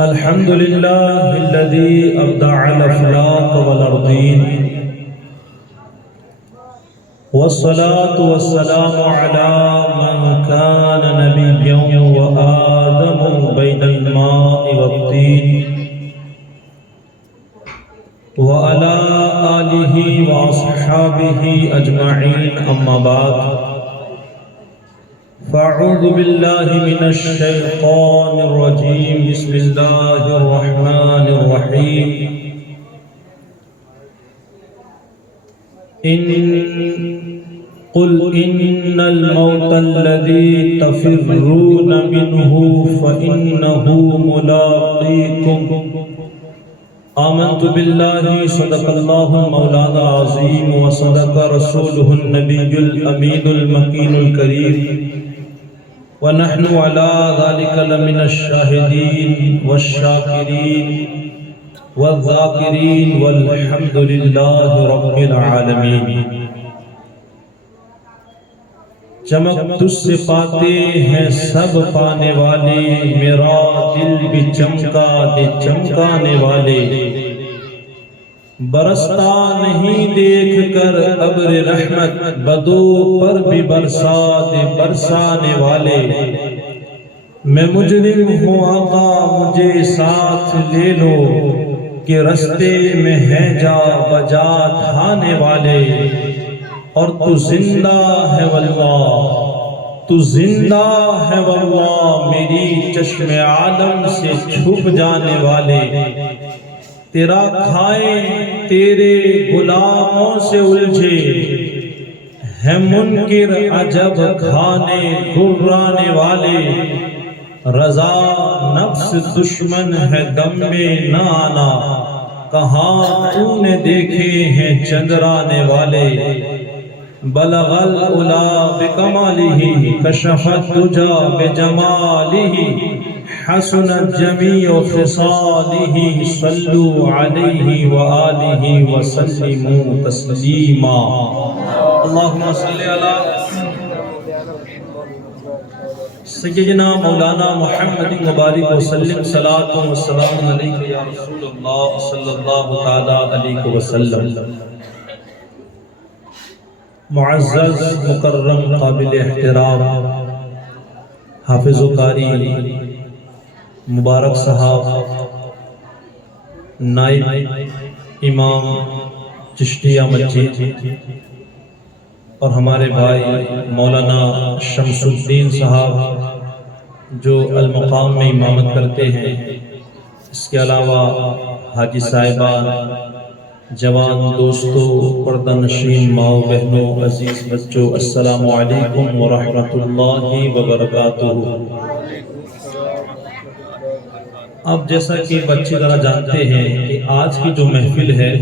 الحمد لله الذي أبدع الأفلاك والأرضين، والصلاة والسلام على من كان نبيا وآدم بين الماء والطين، وعلى آله وأصحابه أجمعين، أما بعد فأعوذ بالله من الشيطان الرجيم. بسم الله الرحمن الرحيم. قل إن الموت الذي تفرون منه فإنه ملاقيكم. آمنت بالله صدق الله مولانا العظيم وصدق رسوله النبي الأمين المكين الكريم، ونحن على ذلك لمن الشاهدين والشاكرين والذاكرين والحمد لله رب العالمين. چمک تجھ سے پاتے ہیں سب پانے والے، میرا دل بھی چمکا دے چمکانے والے. برستا نہیں دیکھ کر ابر رحمت، بدو پر بھی برسا دے برسانے والے. میں مجرم ہوں آقا مجھے ساتھ لے لو، کہ رستے میں ہے جا بجا تھانے والے. اور تو زندہ ہے واللہ، تو زندہ ہے واللہ، میری چشم عالم سے چھپ جانے والے. تیرا کھائیں تیرے غلاموں سے الجھے، ہے منکر عجب کھانے گرانے والے. رضا نفس دشمن ہے دم میں نہ آنا، کہاں تو نے دیکھے ہیں چندرانے والے. بلغ العلا بکمالہ کشف الدجا بجمالہ، حسنت جمیع خصالہ صلوا علیہ وآلہ وسلموا تسلیما. اللہم صلی علی سیدنا مولانا محمد مبارک وسلم. صلاۃ و سلام علیک یا رسول اللہ صلی اللہ تعالی علیہ وسلم. معزز مکرم قابل احترام حافظ و قاری مبارک صاحب، نائب امام چشتیہ مسجد، اور ہمارے بھائی مولانا شمس الدین صاحب جو المقام میں امامت کرتے ہیں، اس کے علاوہ حاجی صاحبان، جوان دوستو، پردہ نشین ماؤ بہنوں، عزیز بچوں، السلام علیکم ورحمۃ اللہ وبرکاتہ. اب جیسا کہ بچے ذرا جانتے ہیں کہ آج کی جو محفل ہے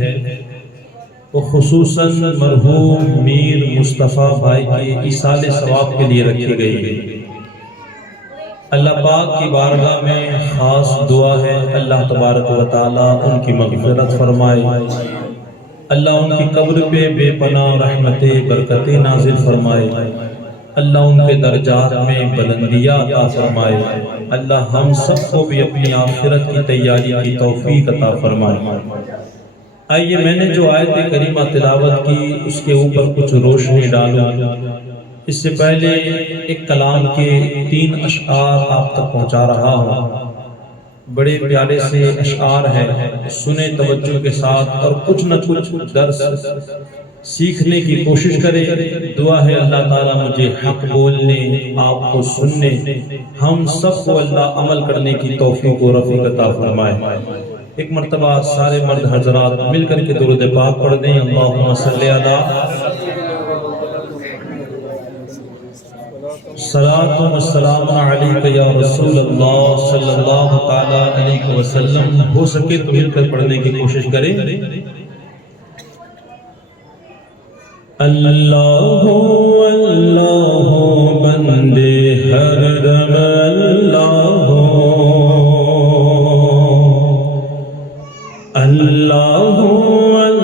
وہ خصوصاً مرحوم میر مصطفیٰ بھائی کے ایصال ثواب کے لیے رکھی گئی ہے. اللہ پاک کی بارگاہ میں خاص دعا ہے، اللہ تبارک و تعالیٰ ان کی مغفرت فرمائے، اللہ ان کی قبر پہ بے پناہ رحمتیں برکتیں نازل فرمائے، اللہ ان کے درجات میں بلندیاں عطا فرمائے، اللہ ہم سب کو بھی اپنی آخرت کی تیاری کی توفیق عطا فرمائے. آئیے میں نے جو آیت کریمہ تلاوت کی اس کے اوپر کچھ روشنی ڈالوں. اس سے پہلے ایک کلام کے 3 اشعار آپ تک پہنچا رہا ہوں. بڑے پیارے سے اشعار ہیں، سنیں توجہ کے ساتھ اور کچھ نہ کچھ درس سیکھنے کی کوشش کریں. دعا ہے اللہ تعالیٰ مجھے حق بولنے، آپ کو سننے، ہم سب کو اللہ عمل کرنے کی توفیق و رفیق عطا فرمائے. ایک مرتبہ سارے مرد حضرات مل کر کے درود پاک پڑھ دیں. اللہم صلی علی صلاۃ و سلام علیک یا رسول اللہ صلی اللہ تعالی علیہ وسلم. ہو سکے تو مل کر پڑھنے کی کوشش کریں. اللہ اللہ بندے ہر دم اللہ، اللہ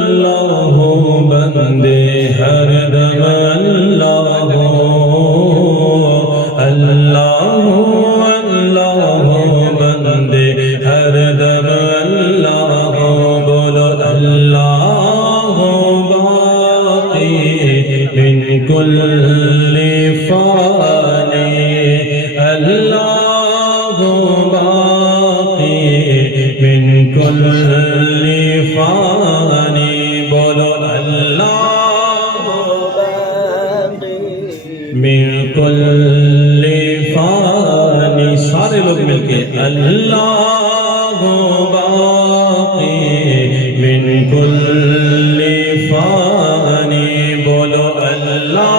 اللہ بندے ہر دم اللہ، اللہ اللہ بندے ہر کل فانی بولو اللہ من کل فانی، سارے لوگ مل کے اللہ باقی من کل فانی بولو اللہ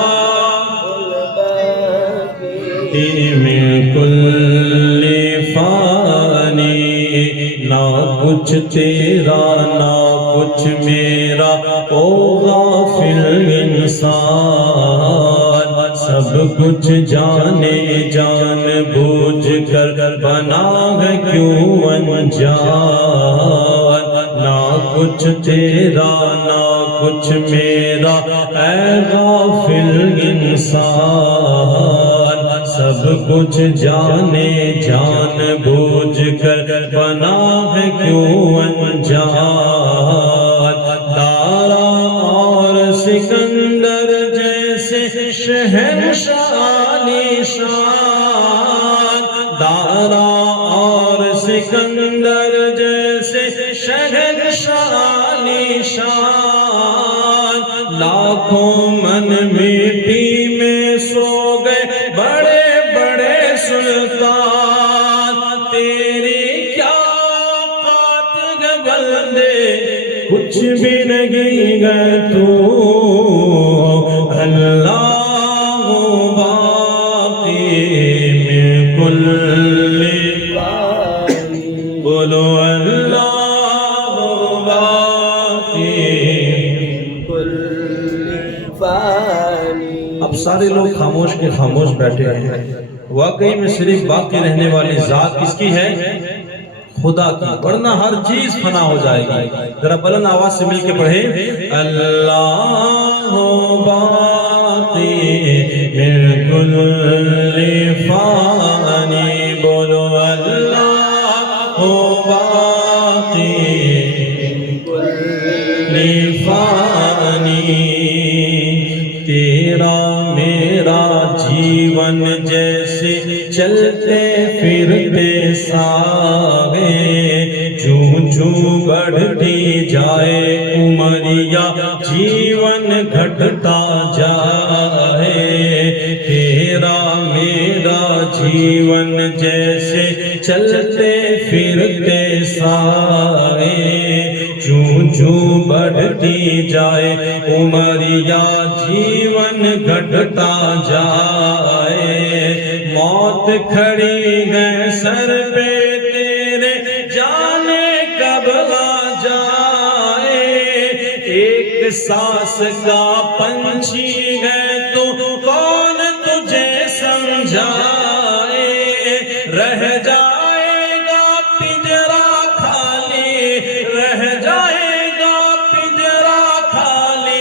من کل فانی، نہ کچھ تیرا نہ کچھ میرا او غافل انسان، سب کچھ جانے جان بوجھ کر بنا ہے کیوں انجان، نہ کچھ تیرا نہ کچھ میرا اے غافل انسان، سب کچھ جانے جان بوجھ کر بنا ہے کیوں انجان، دارا اور سکندر جیسے شہنشاہ عالی شان، دارا اور سکندر جیسے شہنشاہ عالی شان، لاکھوں من مٹی میں سو گئے بڑے بڑے سلطان، تیری کیا اوقات ہے بندے کچھ بھی نہیں گئے تو، اللہ باقی من کل فانی بولو اللہ باقی من کل فانی۔ اب سارے لوگ خاموش کے خاموش بیٹھے ہیں، واقعی میں صرف باقی رہنے والی ذات کس کی ہے؟ خدا کی، ورنہ ہر چیز فنا ہو جائے گی۔ ذرا بلند آواز سے مل کے پڑھیں اللہ باقی من کل فانی بولو اللہ باقی من کل فانی، تیرا میرا جیون جیسے چلتے پھرتے ساغے، جوں جوں بڑھتی جائے عمریا جیون گھٹتا جائے، تیرا میرا جیون جیسے چلتے پھرتے ساغے، جوں جوں بڑھتی جائے عمریا جیون گھٹتا جائے، موت کھڑی ہے سر پہ تیرے جانے کب آ جائے، ایک سانس کا پنچھی ہے تو کون تجھے سمجھائے، رہ جائے گا پنجرا خالی، رہ جائے گا پنجرا خالی،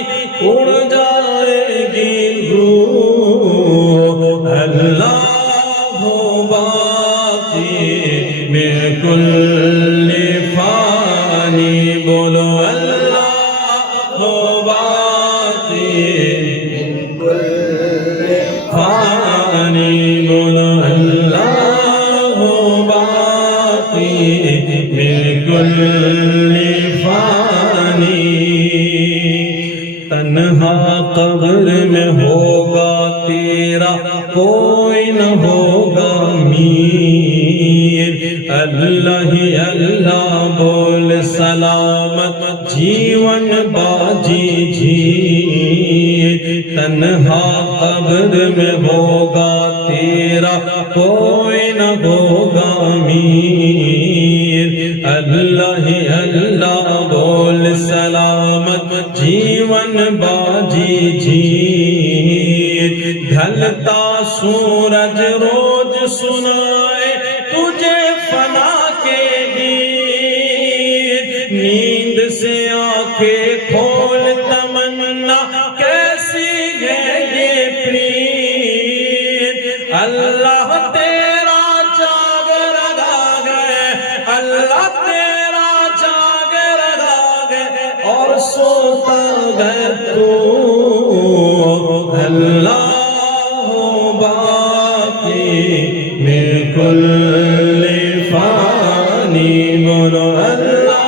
اڑ جائے گی روح، اللہ باقی من کل فانی بولو اللہ باقی من کل فانی بولو اللہ باقی من کل فانی، تنہا قبر میں ہوگا تیرا کوئی نہ ہوگا میر، اللہ ہی اللہ بول سلامت جیون باجی جی، تنہا قبر میں ہوگا تیرا کوئی نہ ہوگا میر، اللہ ہی اللہ بول سلامت جیون باجی جی، ڈھلتا سورج روز سنائے تجھے فنا کے گیت، نیند سے آنکھیں کھول تمنا کیسی ہے یہ پریت، اللہ تیرا جاگ رہا ہے، اللہ تیرا جاگ رہا ہے اور سوتا ہے تو، اللہ باقی من کل فانی بولو اللہ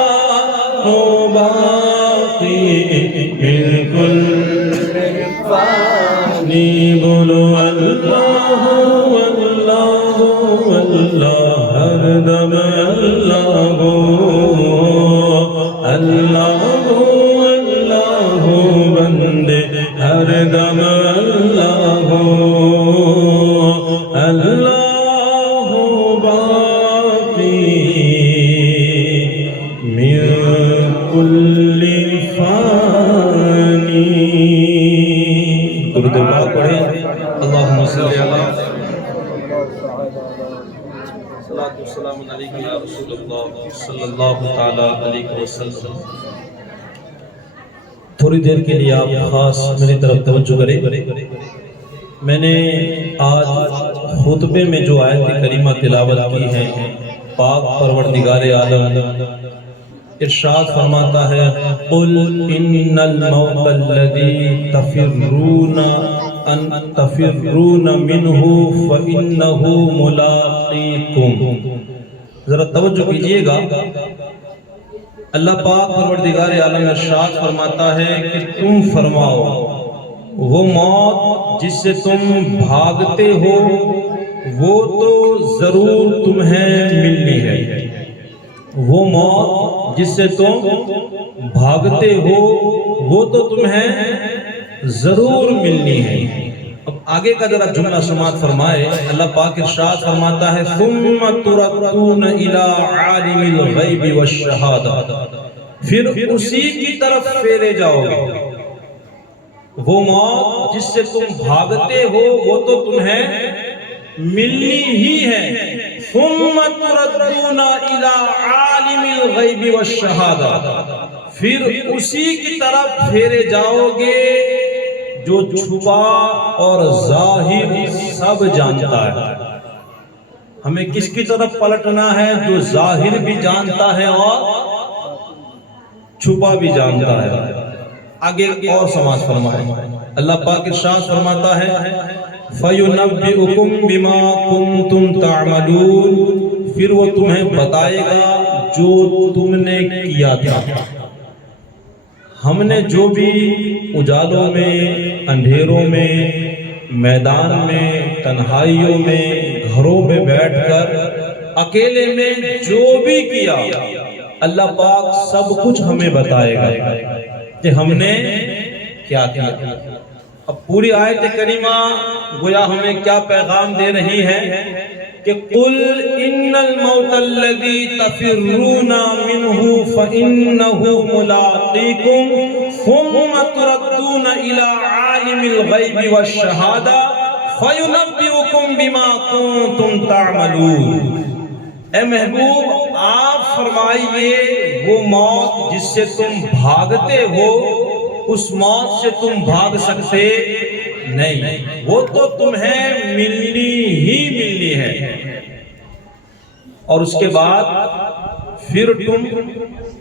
اللہ ہر دم اللہ اللہ اللہ بندے ہر دم اللہ اللہ باقی من کل فانی. درود پاک پڑھیں. اللہم صلی علی صلاۃ والسلام علیک یا رسول اللہ صلی اللہ تعالی علیہ وسلم. تھوڑی دیر کے لیے آپ خاص میری طرف توجہ کریں. میں نے آج خطبے میں جو آیت کریمہ تلاوت کی ہے، پاک پروردگار عالم ارشاد فرماتا ہے قل ان الموت الذی تفرون منہ فانہ ملاقیکم. ذرا توجہ کیجئے گا. اللہ پاک پروردگار عالم ارشاد فرماتا ہے کہ تم فرماؤ وہ موت جس سے تم بھاگتے ہو وہ تو ضرور تمہیں ملنی ہے. وہ موت جس سے تم بھاگتے ہو وہ تو تمہیں ضرور ملنی ہے. اب آگے کا ذرا جملہ سماعت فرمائے. اللہ پاک ارشاد فرماتا ہے ثم تردون الی عالم الغیب والشہادہ، پھر اسی کی طرف پھیرے جاؤ گے. وہ موت جس سے تم بھاگتے ہو وہ تو تمہیں ملنی ہی ہے. ثم تردون الی عالم الغیب والشہادہ، پھر اسی کی طرف پھیرے جاؤ گے جو چھپا اور ظاہر سب جانتا ہے. ہمیں کس کی طرف پلٹنا ہے؟ جو ظاہر بھی جانتا ہے اور چھپا بھی جانتا ہے. آگے اور سماعت فرمائیں. اللہ پاک ارشاد فرماتا ہے فَيُنَبِّئُكُمْ بِمَا كُنْتُمْ تَعْمَلُونَ، پھر وہ تمہیں بتائے گا جو تم نے کیا تھا. ہم نے جو بھی اجالوں میں، اندھیروں میں، میدان میں، تنہائیوں میں، گھروں میں بیٹھ کر، اکیلے میں جو بھی کیا، اللہ پاک سب کچھ ہمیں بتائے گا کہ ہم نے کیا کیا. اب پوری آیت کریمہ گویا ہمیں کیا پیغام دے رہی ہے کہ قل ان الموت الذی تفرون منہ فانہ ملاقیکم ثم تردون الی عالم الغیب والشہادہ فینبئکم بما کنتم تعملون. اے محبوب آپ فرمائیے وہ موت جس سے تم بھاگتے ہو اس موت سے تم بھاگ سکتے نہیں، وہ تو تمہیں ملنی ہی ملنی ہے. اور اس کے بعد پھر تم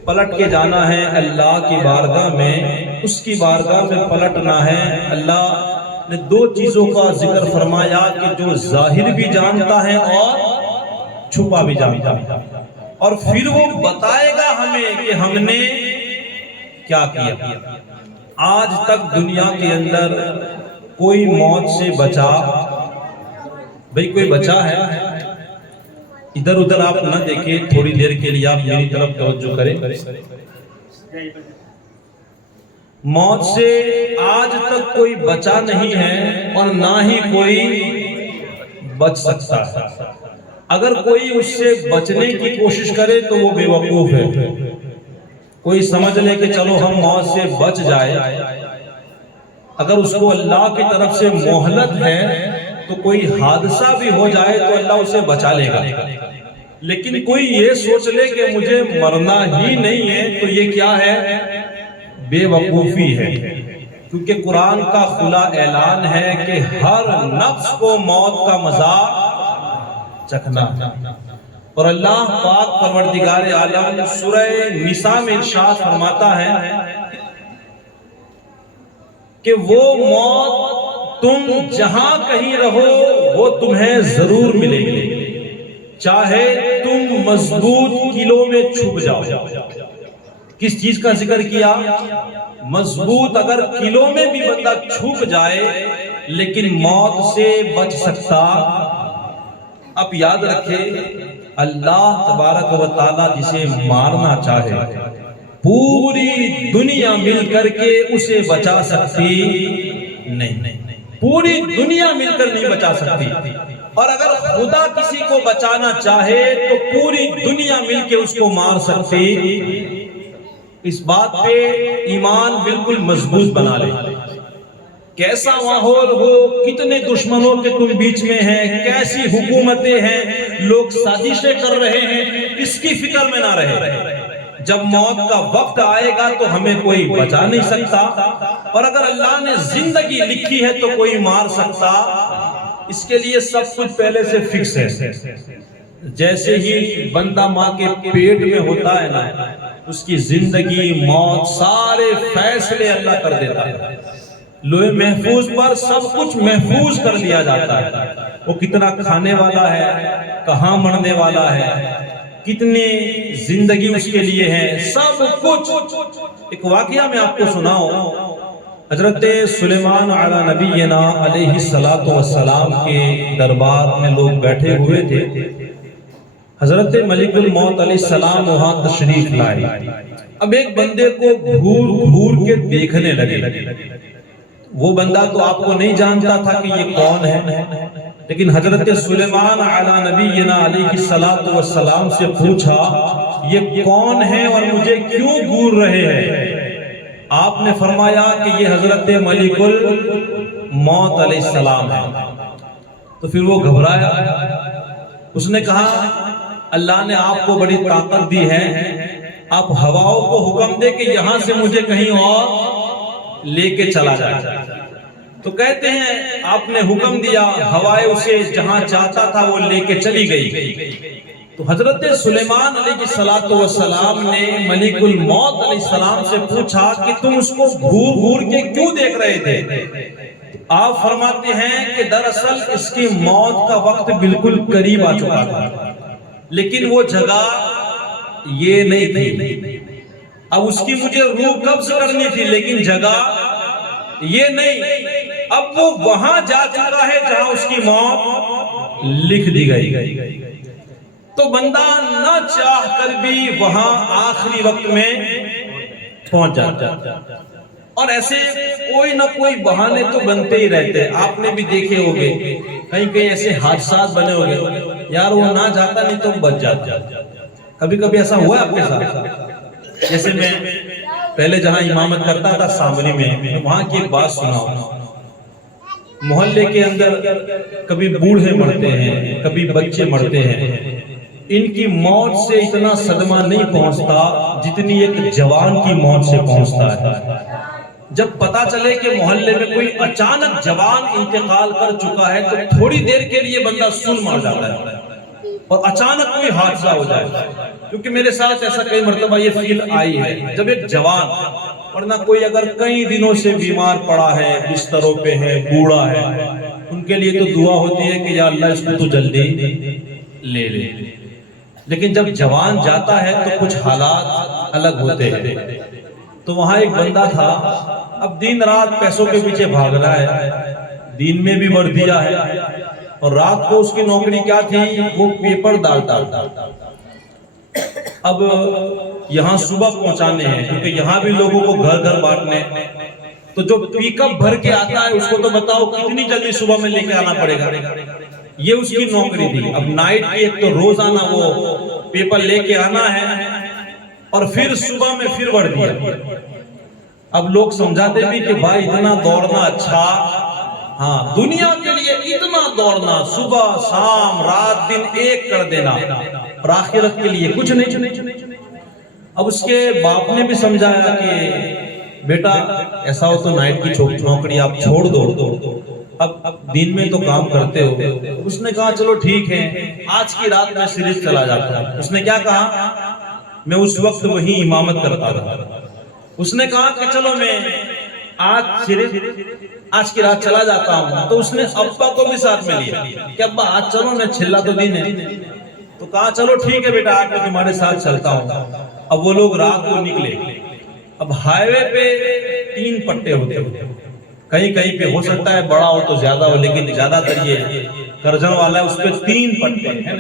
پلٹ کے جانا ہے اللہ کی بارگاہ میں، اس کی بارگاہ میں پلٹنا ہے. اللہ نے دو چیزوں کا ذکر فرمایا کہ جو ظاہر بھی جانتا ہے اور چھپا بھی جانتا ہے، اور پھر وہ بتائے گا ہمیں کہ ہم نے کیا کیا. آج تک دنیا کے اندر کوئی موت سے بچا؟ بھئی کوئی بچا ہے؟ ادھر ادھر آپ نہ دیکھیں، تھوڑی دیر کے لیے آپ میری طرف توجہ کریں. موت سے آج تک کوئی بچا نہیں ہے اور نہ ہی کوئی بچ سکتا ہے. اگر کوئی اس سے بچنے کی کوشش کرے تو وہ بے وقوف ہے. کوئی سمجھ لے کہ چلو ہم موت سے بچ جائے، اگر اس کو اللہ کی طرف سے مہلت ہے تو کوئی حادثہ بھی ہو جائے تو اللہ اسے بچا لے گا. لیکن کوئی یہ سوچ لے کہ مجھے مرنا ہی نہیں ہے تو یہ کیا ہے؟ بے وقوفی ہے. کیونکہ قرآن کا کھلا اعلان ہے کہ ہر نفس کو موت کا مزہ چکھنا. اور اللہ پاک پروردگار عالم سورہ نساء میں ارشاد فرماتا ہے کہ وہ موت تم جہاں کہیں رہو وہ تمہیں ضرور ملے گی، چاہے تم مضبوط قلعوں میں چھپ جاؤ. کس چیز کا ذکر کیا؟ مضبوط. اگر قلعوں میں بھی بندہ چھپ جائے لیکن موت سے بچ سکتا اب یاد رکھیں اللہ تبارک و تعالی جسے مارنا چاہے پوری دنیا مل کر کے اسے بچا سکتی نہیں، پوری دنیا مل کر نہیں بچا سکتی، اور اگر خدا کسی کو بچانا چاہے تو پوری دنیا مل کے اس کو مار سکتی۔ اس بات پہ ایمان بالکل مضبوط بنا لے، کیسا ماحول ہو، کتنے دشمنوں کے تم بیچ میں ہیں، کیسی حکومتیں ہیں، لوگ سازشیں کر رہے ہیں، اس کی فکر میں نہ رہے۔ جب موت کا وقت آئے گا تو ہمیں کوئی بچا نہیں سکتا، اور اگر اللہ نے زندگی لکھی ہے تو کوئی مار سکتا۔ اس کے لیے سب کچھ پہلے سے فکس ہے۔ جیسے ہی بندہ ماں کے پیٹ میں ہوتا ہے نا، اس کی زندگی موت سارے فیصلے اللہ کر دیتا ہے۔ لوح محفوظ پر سب کچھ محفوظ کر دیا جاتا ہے، وہ کتنا کھانے والا ہے، کہاں مرنے والا ہے، کتنی زندگی اس کے لیے ہے، سب کچھ۔ ایک واقعہ میں آپ کو سناؤں، حضرت سلیمان علی نبینا علیہ السلام کے دربار میں لوگ بیٹھے ہوئے تھے۔ حضرت ملک الموت علیہ السلام وہاں تشریف لائے۔ اب ایک بندے کو گھور گھور کے دیکھنے لگے۔ وہ بندہ تو آپ کو نہیں جانتا تھا کہ یہ کون ہے، لیکن حضرت سلیمان علی نبینا علیہ السلام سے پوچھا یہ کون ہے اور مجھے کیوں گھور رہے ہیں؟ آپ نے فرمایا کہ یہ حضرت ملک الموت علیہ السلام ہے۔ تو پھر وہ گھبرایا، اس نے کہا اللہ نے آپ کو بڑی طاقت دی ہے، آپ ہواؤں کو حکم دے کہ یہاں سے مجھے کہیں اور لے کے چلا جائے۔ تو کہتے ہیں آپ نے حکم دیا، ہوائیں اسے جہاں چاہتا تھا وہ لے کے چلی گئی۔ تو حضرت سلیمان علیہ السلام نے ملک الموت علیہ السلام سے پوچھا کہ تم اس کو گھور گھور کے کیوں دیکھ رہے تھے؟ آپ فرماتے ہیں کہ دراصل اس کی موت کا وقت بالکل قریب آ چکا تھا، لیکن وہ جگہ یہ نہیں تھی۔ اب اس کی مجھے روح قبض کرنی تھی، لیکن جگہ یہ نہیں۔ اب وہ وہاں جا چکا ہے جہاں اس کی موت لکھ دی گئی۔ تو بندہ نہ چاہ کر بھی وہاں آخری وقت میں پہنچ جاتا، اور ایسے کوئی نہ کوئی بہانے تو بنتے ہی رہتے ہیں۔ آپ نے بھی دیکھے ہوگے کہیں کہیں ایسے حادثات بنے ہوگے، یار وہ نہ جاتا نہیں تو بچ جاتا۔ کبھی کبھی ایسا ہوا ہے آپ کے ساتھ؟ جیسے میں پہلے جہاں امامت کرتا تھا سامری میں، وہاں کی ایک بات سناؤں۔ محلے کے اندر کبھی بوڑھے مرتے ہیں، کبھی بچے مرتے ہیں، ان کی موت سے اتنا صدمہ نہیں پہنچتا جتنی ایک جوان کی موت سے پہنچتا ہے۔ جب پتا چلے کہ محلے میں کوئی اچانک جوان انتقال کر چکا ہے تو تھوڑی دیر کے لیے بندہ سن مار جاتا ہے، اور اچانک کوئی حادثہ ہو جائے، کیونکہ میرے ساتھ ایسا کئی مرتبہ یہ فیل آئی ہے۔ جب ایک جوان، ورنہ کوئی اگر کئی دنوں سے بیمار پڑا ہے، بستروں پہ ہے، بوڑھا ہے، ان کے لیے تو دعا ہوتی ہے کہ یا اللہ اس کو تو جلدی لے لے، لیکن جب جوان جاتا ہے تو کچھ حالات الگ ہوتے ہیں۔ تو وہاں ایک بندہ تھا، اب دن رات پیسوں کے پیچھے بھاگ رہا ہے، دن میں بھی وردیا ہے، اور رات کو اس کی نوکری کیا تھی؟ وہ پیپر ڈالتا تھا۔ اب یہاں صبح پہنچانے ہیں، کیونکہ یہاں بھی لوگوں کو گھر گھر بانٹنے، تو جو پیک اپ بھر کے آتا ہے اس کو تو بتاؤ کتنی جلدی صبح میں لے کے آنا پڑے گا۔ یہ اس کی نوکری تھی۔ اب نائٹ کی ایک تو روزانہ وہ پیپر لے کے آنا ہے، اور پھر صبح میں پھر بڑھ دیا۔ اب لوگ سمجھاتے بھی کہ بھائی اتنا دوڑنا اچھا، ہاں دنیا کے لیے اتنا دوڑنا، صبح شام رات دن ایک کر دینا، اور آخرت کے لیے کچھ نہیں۔ اب اس کے باپ نے بھی سمجھایا کہ بیٹا ایسا ہو تو نائٹ کی نوکری آپ چھوڑ دو، اب دن میں تو کام کرتے ہو۔ اس نے کہا چلو ٹھیک ہے، آج کی رات میں صرف چلا جاتا ہوں۔ اس نے کیا کہا؟ میں اس وقت وہی امامت کرتا رہا۔ اس نے کہا کہ چلو میں آج کی رات چلا جاتا ہوں۔ تو اس نے ابا کو بھی ساتھ میں لیا کہ ابا آج چلو، میں چھلا تو دن ہے۔ تو کہا چلو ٹھیک ہے بیٹا، آج میں تمہارے ساتھ چلتا ہوں۔ اب وہ لوگ رات کو نکلے۔ اب ہائی وے پہ 3 پٹے ہوتے، کہیں کہیں پہ ہو سکتا ہے بڑا ہو تو زیادہ ہو، لیکن زیادہ تر یہ کرجن والا ہے اس پہ 3 پٹے ہیں،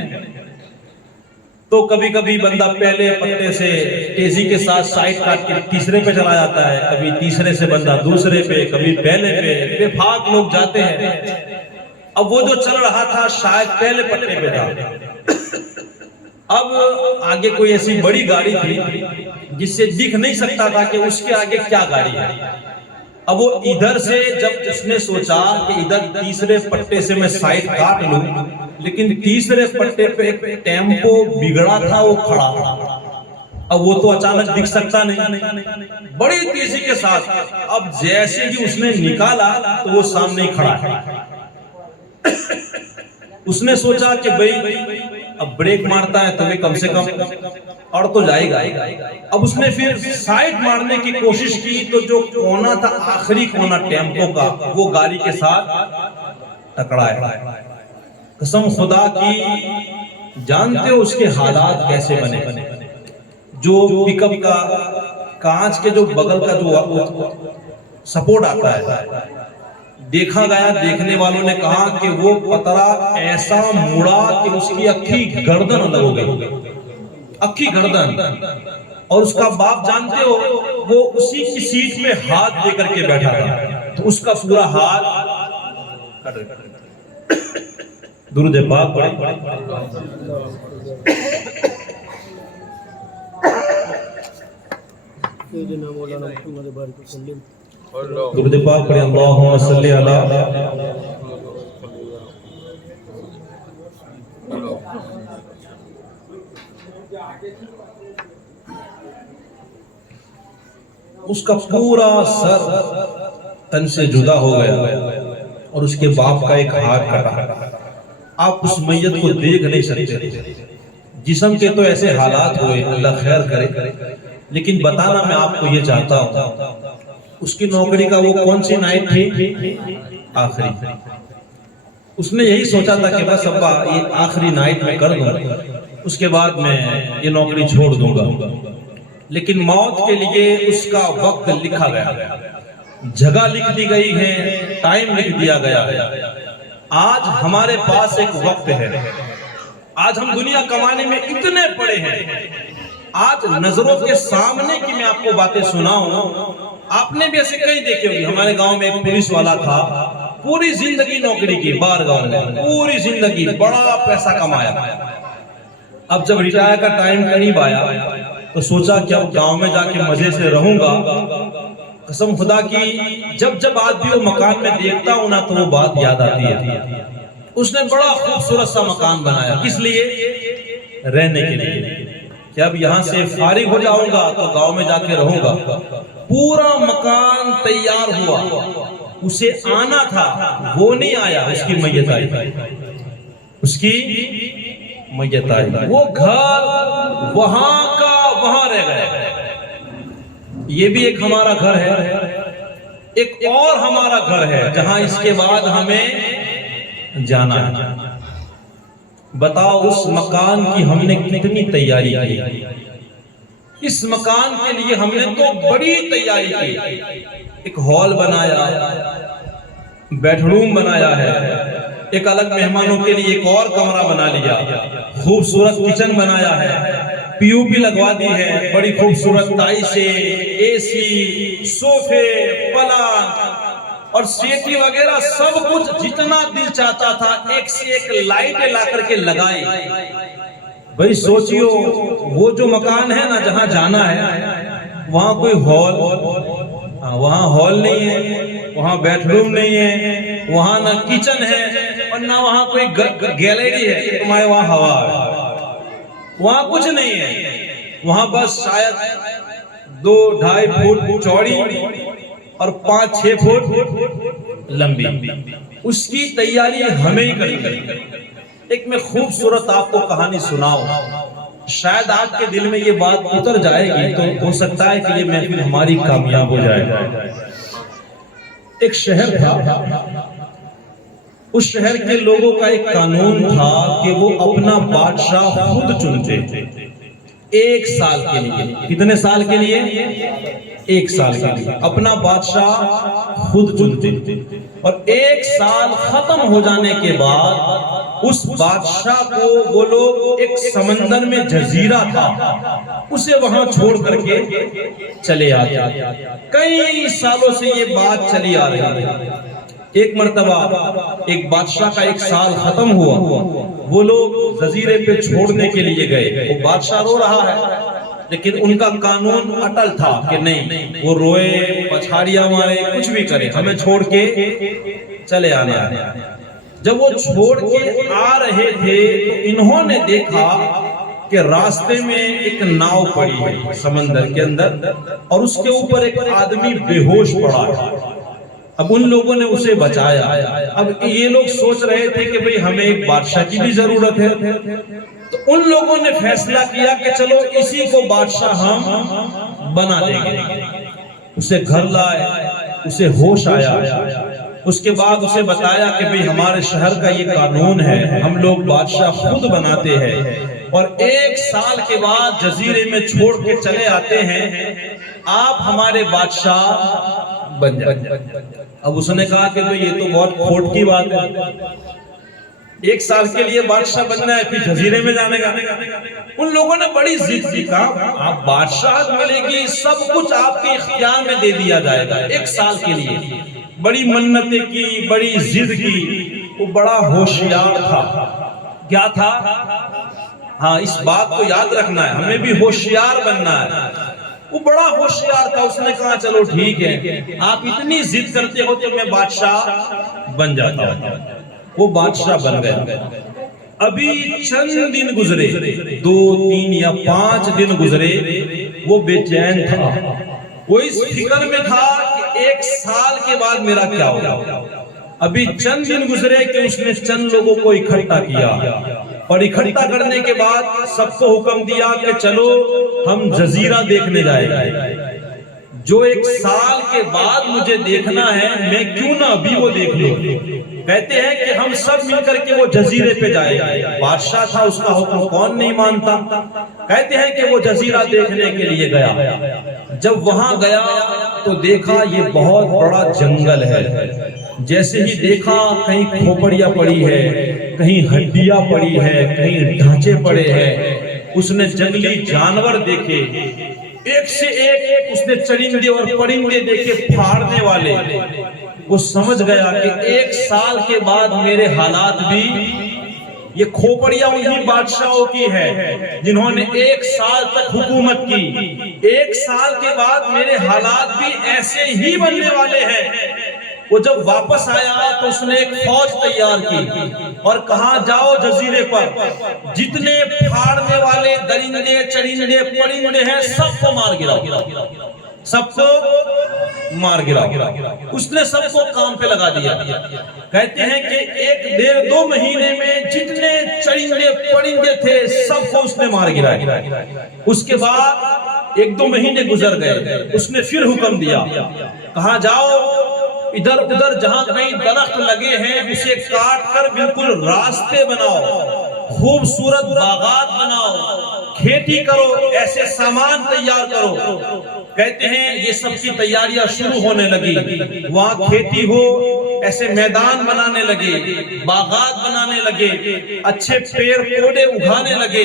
تو کبھی کبھی بندہ پہلے پٹے سے تیزی کے ساتھ سائڈ کاٹ کے تیسرے پہ چلا جاتا ہے، کبھی تیسرے سے بندہ دوسرے پہ، کبھی پہلے پہ، بے بھاگ لوگ جاتے ہیں۔ اب وہ جو چل رہا تھا شاید پہلے پٹے پہ تھا، اب آگے کوئی ایسی بڑی گاڑی تھی جس سے دکھ نہیں سکتا تھا کہ اس کے آگے کیا گاڑی ہے۔ اب وہ ادھر سے جب اس نے سوچا کہ ادھر تیسرے پٹے سے میں سائڈ کاٹ لوں، لیکن تیسرے پٹے پہ ایک ٹیمپو بگڑا تھا، وہ کھڑا تھا۔ اب وہ تو اچانک دکھ سکتا نہیں، بڑی تیزی کے ساتھ اب جیسے ہی اس نے نکالا تو وہ سامنے ہی کھڑا ہے۔ اس نے سوچا کہ بھئی اب بریک مارتا ہے تو بھی کم سے کم اور تو جائے گا۔ اب اس نے پھر سائیڈ مارنے کی کوشش کی تو جو کونا تھا، آخری کونا ٹیمپو کا، وہ گاڑی کے ساتھ ٹکرایا۔ قسم خدا کی، جانتے ہو اس کے حالات کیسے بنے؟ جو پک اپ کا کانچ کے جو بغل کا جو سپورٹ آتا ہے، دیکھا گیا، دیکھنے والوں نے کہا کہ وہ پترا ایسا مڑا کہ اس کی اکھی گردن الگ ہو گئی، اکھی گردن۔ اور اس کا باپ جانتے ہو وہ اسی کی سیٹ میں ہاتھ دے کر کے بیٹھا تھا، تو اس کا پورا ہاتھ درود پاک پڑھیں۔ درود پاک پڑھیں، اللہم صلی علی۔ اس کا پورا سر تن سے جدا ہو گیا اور اس کے باپ کا ایک ہاتھ کٹا۔ آپ اس میت کو دیکھ نہیں سکتے، جسم کے تو ایسے حالات ہوئے، اللہ خیر کرے، لیکن بتانا میں آپ کو یہ چاہتا ہوں، اس کی نوکری کا وہ کون سی نائٹ تھی؟ آخری۔ اس نے یہی سوچا تھا کہ بس ابا یہ آخری نائٹ میں کر دوں، اس کے بعد میں یہ نوکری چھوڑ دوں گا۔ لیکن موت کے لیے اس کا وقت لکھا گیا، جگہ لکھ دی گئی ہے، ٹائم لکھ دیا گیا ہے۔ آج ہمارے پاس ایک وقت ہے، آج ہم دنیا کمانے میں اتنے پڑے ہیں، آج نظروں کے سامنے کی میں آپ کو باتیں سناؤں، آپ نے بھی ایسے کئی دیکھے ہوگی۔ ہمارے گاؤں میں ایک پولیس والا تھا، پوری زندگی نوکری کی، بار گاؤں میں پوری زندگی بڑا پیسہ کمایا۔ اب جب ریٹائر کا ٹائم قریب آیا تو سوچا کہ اب گاؤں میں جا کے مزے سے رہوں گا۔ قسم خدا کی، جب جب آدمی وہ مکان میں دیکھتا ہوں نا تو وہ بات یاد آتی ہے۔ اس نے بڑا خوبصورت سا مکان بنایا، کس لیے؟ رہنے کے لیے، کہ اب یہاں سے فارغ ہو جاؤں گا تو گاؤں میں جا کے رہوں گا۔ پورا مکان تیار ہوا، اسے آنا تھا، وہ نہیں آیا، اس کی میت آئی، اس کی میت آئی۔ وہ گھر وہاں کا وہاں رہ گئے۔ یہ بھی ایک ہمارا گھر ہے، ایک اور ہمارا گھر ہے جہاں اس کے بعد ہمیں جانا ہے۔ بتاؤ اس مکان کی ہم نے کتنی تیاری کی؟ اس مکان کے لیے ہم نے تو بڑی تیاری کی، ایک ہال بنایا، بیڈ روم بنایا ہے، ایک الگ مہمانوں کے لیے ایک اور کمرہ بنا لیا، خوبصورت کچن بنایا ہے، پی او پی لگوا دی ہے، بڑی خوبصورت ٹائلسیں، اے سی، صوفے، پلنگ اور سیٹی وغیرہ سب کچھ جتنا دل چاہتا تھا ایک سے ایک لائٹیں لا کر کے لگائی۔ بھئی سوچیو، وہ جو مکان ہے نا جہاں جانا ہے، وہاں کوئی ہال نہیں ہے، وہاں بیڈ روم نہیں ہے، وہاں نہ کچن ہے اور نہ وہاں کوئی گیلری ہے کہ تمہارے وہاں ہوا ہے، وہاں کچھ نہیں ہے۔ وہاں بس شاید 2-2.5 فٹ چوڑی اور 5-6 فٹ لمبی، اس کی تیاری ہمیں ہی کرنی۔ ایک میں خوبصورت آپ کو کہانی سناؤ، شاید آپ کے دل میں یہ بات اتر جائے گی تو ہو سکتا ہے کہ یہ محفل ہماری کامیاب ہو جائے۔ ایک شہر تھا، اس شہر کے لوگوں کا ایک قانون تھا کہ وہ اپنا بادشاہ خود چنتے تھے، 1 سال کے لیے۔ کتنے سال کے لیے؟ 1 سال کے لیے اپنا بادشاہ خود چنتے تھے۔ اور 1 سال ختم ہو جانے کے بعد اس بادشاہ کو وہ لوگ ایک سمندر میں جزیرہ تھا اسے وہاں چھوڑ کر کے چلے آتے. کئی سالوں سے یہ بات چلی آ رہی ہے. ایک مرتبہ ایک بادشاہ کا 1 سال ختم ہوا, وہ لوگ جزیرے پہ چھوڑنے کے لیے گئے. وہ بادشاہ رو رہا ہے لیکن ان کا قانون اٹل تھا کہ نہیں, وہ روئے پچھاڑیاں مارے کچھ بھی کرے, ہمیں چھوڑ کے چلے آنا. جب وہ چھوڑ کے آ رہے تھے تو انہوں نے دیکھا کہ راستے میں ایک ناؤ پڑی ہے سمندر کے اندر, اور اس کے اوپر ایک آدمی بے ہوش پڑا ہے. اب ان لوگوں نے اسے بچایا. اب یہ لوگ سوچ رہے تھے کہ بھئی ہمیں ایک بادشاہ کی بھی ضرورت ہے, تو ان لوگوں نے فیصلہ کیا کہ چلو اسی کو بادشاہ ہم بنا دیں گے. اسے گھر لائے, اسے ہوش آیا, اس کے بعد اسے بتایا کہ بھئی ہمارے شہر کا یہ قانون ہے, ہم لوگ بادشاہ خود بناتے ہیں اور 1 سال کے بعد جزیرے میں چھوڑ کے چلے آتے ہیں, آپ ہمارے بادشاہ بن جائیں. اب اس نے کہا کہ بھئی یہ تو بہت کھوٹ کی بات ہے, 1 سال کے لیے بادشاہ بننا ہے پھر جزیرے میں جانے کا. ان لوگوں نے بڑی ضد کی, کہا آپ بادشاہت ملے گی, سب کچھ آپ کے اختیار میں دے دیا جائے گا 1 سال کے لیے. بڑی منتیں کی, بڑی ضد کی. وہ بڑا ہوشیار تھا. کیا تھا؟ ہاں, اس بات کو یاد رکھنا ہے, ہمیں بھی ہوشیار بننا ہے. وہ بڑا ہوشیار تھا. اس نے کہا چلو ٹھیک ہے, آپ اتنی ضد کرتے ہو تو میں بادشاہ بن جاتا ہوں. وہ بادشاہ بن گئے. ابھی چند دن گزرے, 2 3 یا 5 دن گزرے, وہ بے چین تھا. وہ اس فکر میں تھا کہ 1 سال کے بعد میرا کیا ہوگا. ابھی چند دن گزرے کہ اس نے چند لوگوں کو اکٹھا کیا, اور اکٹھا کرنے کے بعد سب کو حکم دیا کہ چلو ہم جزیرہ دیکھنے جائیں گے. جو 1 سال کے بعد مجھے دیکھنا ہے, میں کیوں نہ ابھی وہ دیکھ لوں. کہتے ہیں کہ ہم سب مل کر کے وہ جزیرے پہ جائے گا. بادشاہ تھا, اس کا حکم کون نہیں مانتا. کہتے ہیں کہ وہ جزیرہ دیکھنے کے لیے گیا. جب وہاں گیا تو دیکھا یہ بہت بڑا جنگل ہے. جیسے ہی دیکھا کہیں کھوپڑیاں پڑی ہے, کہیں ہڈیاں پڑی ہے, کہیں ڈھانچے پڑے ہیں. اس نے جنگلی جانور دیکھے, ایک سے ایک اس نے چرندے اور پرندے دیکھے پھاڑنے والے. وہ سمجھ گیا کہ 1 سال کے بعد میرے حالات بھی, یہ کھوپڑیاں انہی بادشاہوں کی ہے جنہوں نے 1 سال تک حکومت کی. 1 سال کے بعد میرے حالات بھی ایسے ہی بننے والے ہیں. وہ جب واپس آیا تو اس نے ایک فوج تیار کی اور کہا جاؤ جزیرے پر جتنے پھاڑنے والے درندے چرندے پرندے ہیں سب کو مار گراؤ, سب کو مار گراؤ. اس نے سب کو کام پہ لگا دیا. کہتے ہیں کہ 1 ڈیڑھ 2 مہینے میں جتنے چرندے پرندے تھے سب کو اس نے مار گرایا. اس کے بعد 1-2 مہینے گزر گئے. اس نے پھر حکم دیا, کہا جاؤ ادھر ادھر جہاں کہیں درخت لگے ہیں اسے کاٹ کر بالکل راستے بناؤ, خوبصورت باغات بناؤ, کھیتی کرو, ایسے سامان تیار کرو. کہتے ہیں یہ سب کی تیاریاں شروع ہونے لگی. وہاں کھیتی ہو, ایسے میدان بنانے لگے, باغات بنانے لگے, اچھے پیڑ پودے اگانے لگے.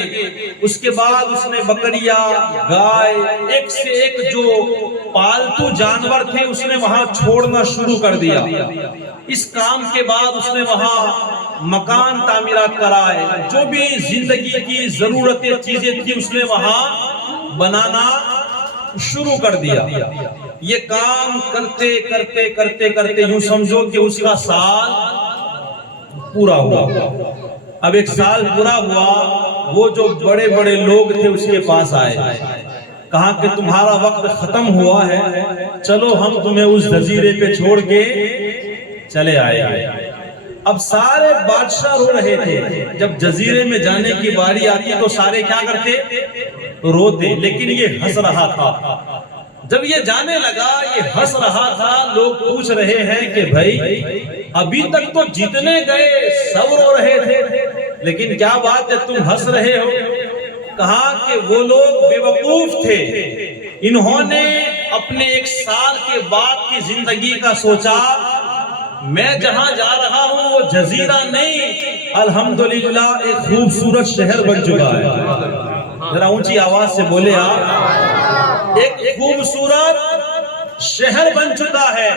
اس کے بعد اس نے بکریاں, گائے, ایک سے ایک جو پالتو جانور تھے اس نے وہاں چھوڑنا شروع کر دیا. اس کام کے بعد اس نے وہاں مکان تعمیرات کرائے, جو بھی زندگی کی ضرورتیں چیزیں تھی اس نے وہاں بنانا شروع کر دیا. یہ کام کرتے کرتے کرتے کرتے یوں سمجھو کہ اس کا سال پورا ہوا. اب 1 سال پورا ہوا, وہ جو بڑے بڑے لوگ تھے اس کے پاس آئے, کہا کہ تمہارا وقت ختم ہوا ہے, چلو ہم تمہیں اس جزیرے پہ چھوڑ کے چلے آئے. اب سارے بادشاہ رو رہے تھے. جب جزیرے میں جانے کی باری آتی تو سارے کیا کرتے, روتے. لیکن یہ ہنس رہا تھا. جب یہ جانے لگا یہ ہنس رہا تھا. لوگ پوچھ رہے ہیں کہ بھائی ابھی تک تو جتنے گئے سب رو رہے تھے, لیکن کیا بات ہے تم ہنس رہے ہو. کہا کہ وہ لوگ بے وقوف تھے, انہوں نے اپنے 1 سال کے بعد کی زندگی کا سوچا میں جہاں جا رہا ہوں وہ جزیرہ نہیں، الحمدللہ ایک خوبصورت شہر بن چکا ہے۔ ذرا اونچی آواز سے بولے آپ، ایک خوبصورت شہر بن چکا ہے۔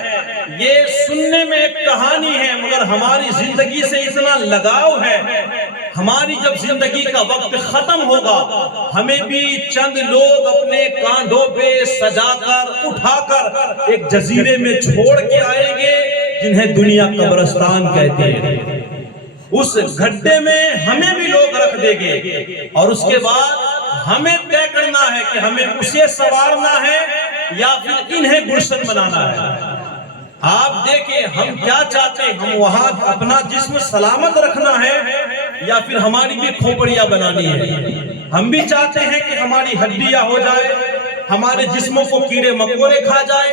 یہ سننے میں ایک کہانی ہے، مگر ہماری زندگی سے اتنا لگاؤ ہے، ہماری جب زندگی کا وقت ختم ہوگا ہمیں بھی چند لوگ اپنے کاندھوں پہ سجا کر اٹھا کر ایک جزیرے میں چھوڑ کے آئیں گے جنہیں دنیا قبرستان کہتے ہیں۔ اس گھٹے میں ہمیں بھی لوگ رکھ دیں گے اور اس کے بعد ہمیں طے کرنا ہے کہ ہمیں اسے سوارنا ہے یا پھر انہیں گلشن بنانا ہے۔ آپ دیکھیں ہم کیا چاہتے ہیں، ہم وہاں اپنا جسم سلامت رکھنا ہے یا پھر ہماری بھی کھوپڑیاں بنانی ہے۔ ہم بھی چاہتے ہیں کہ ہماری ہڈیاں ہو جائے، ہمارے جسموں کو کیڑے مکوڑے کھا جائے،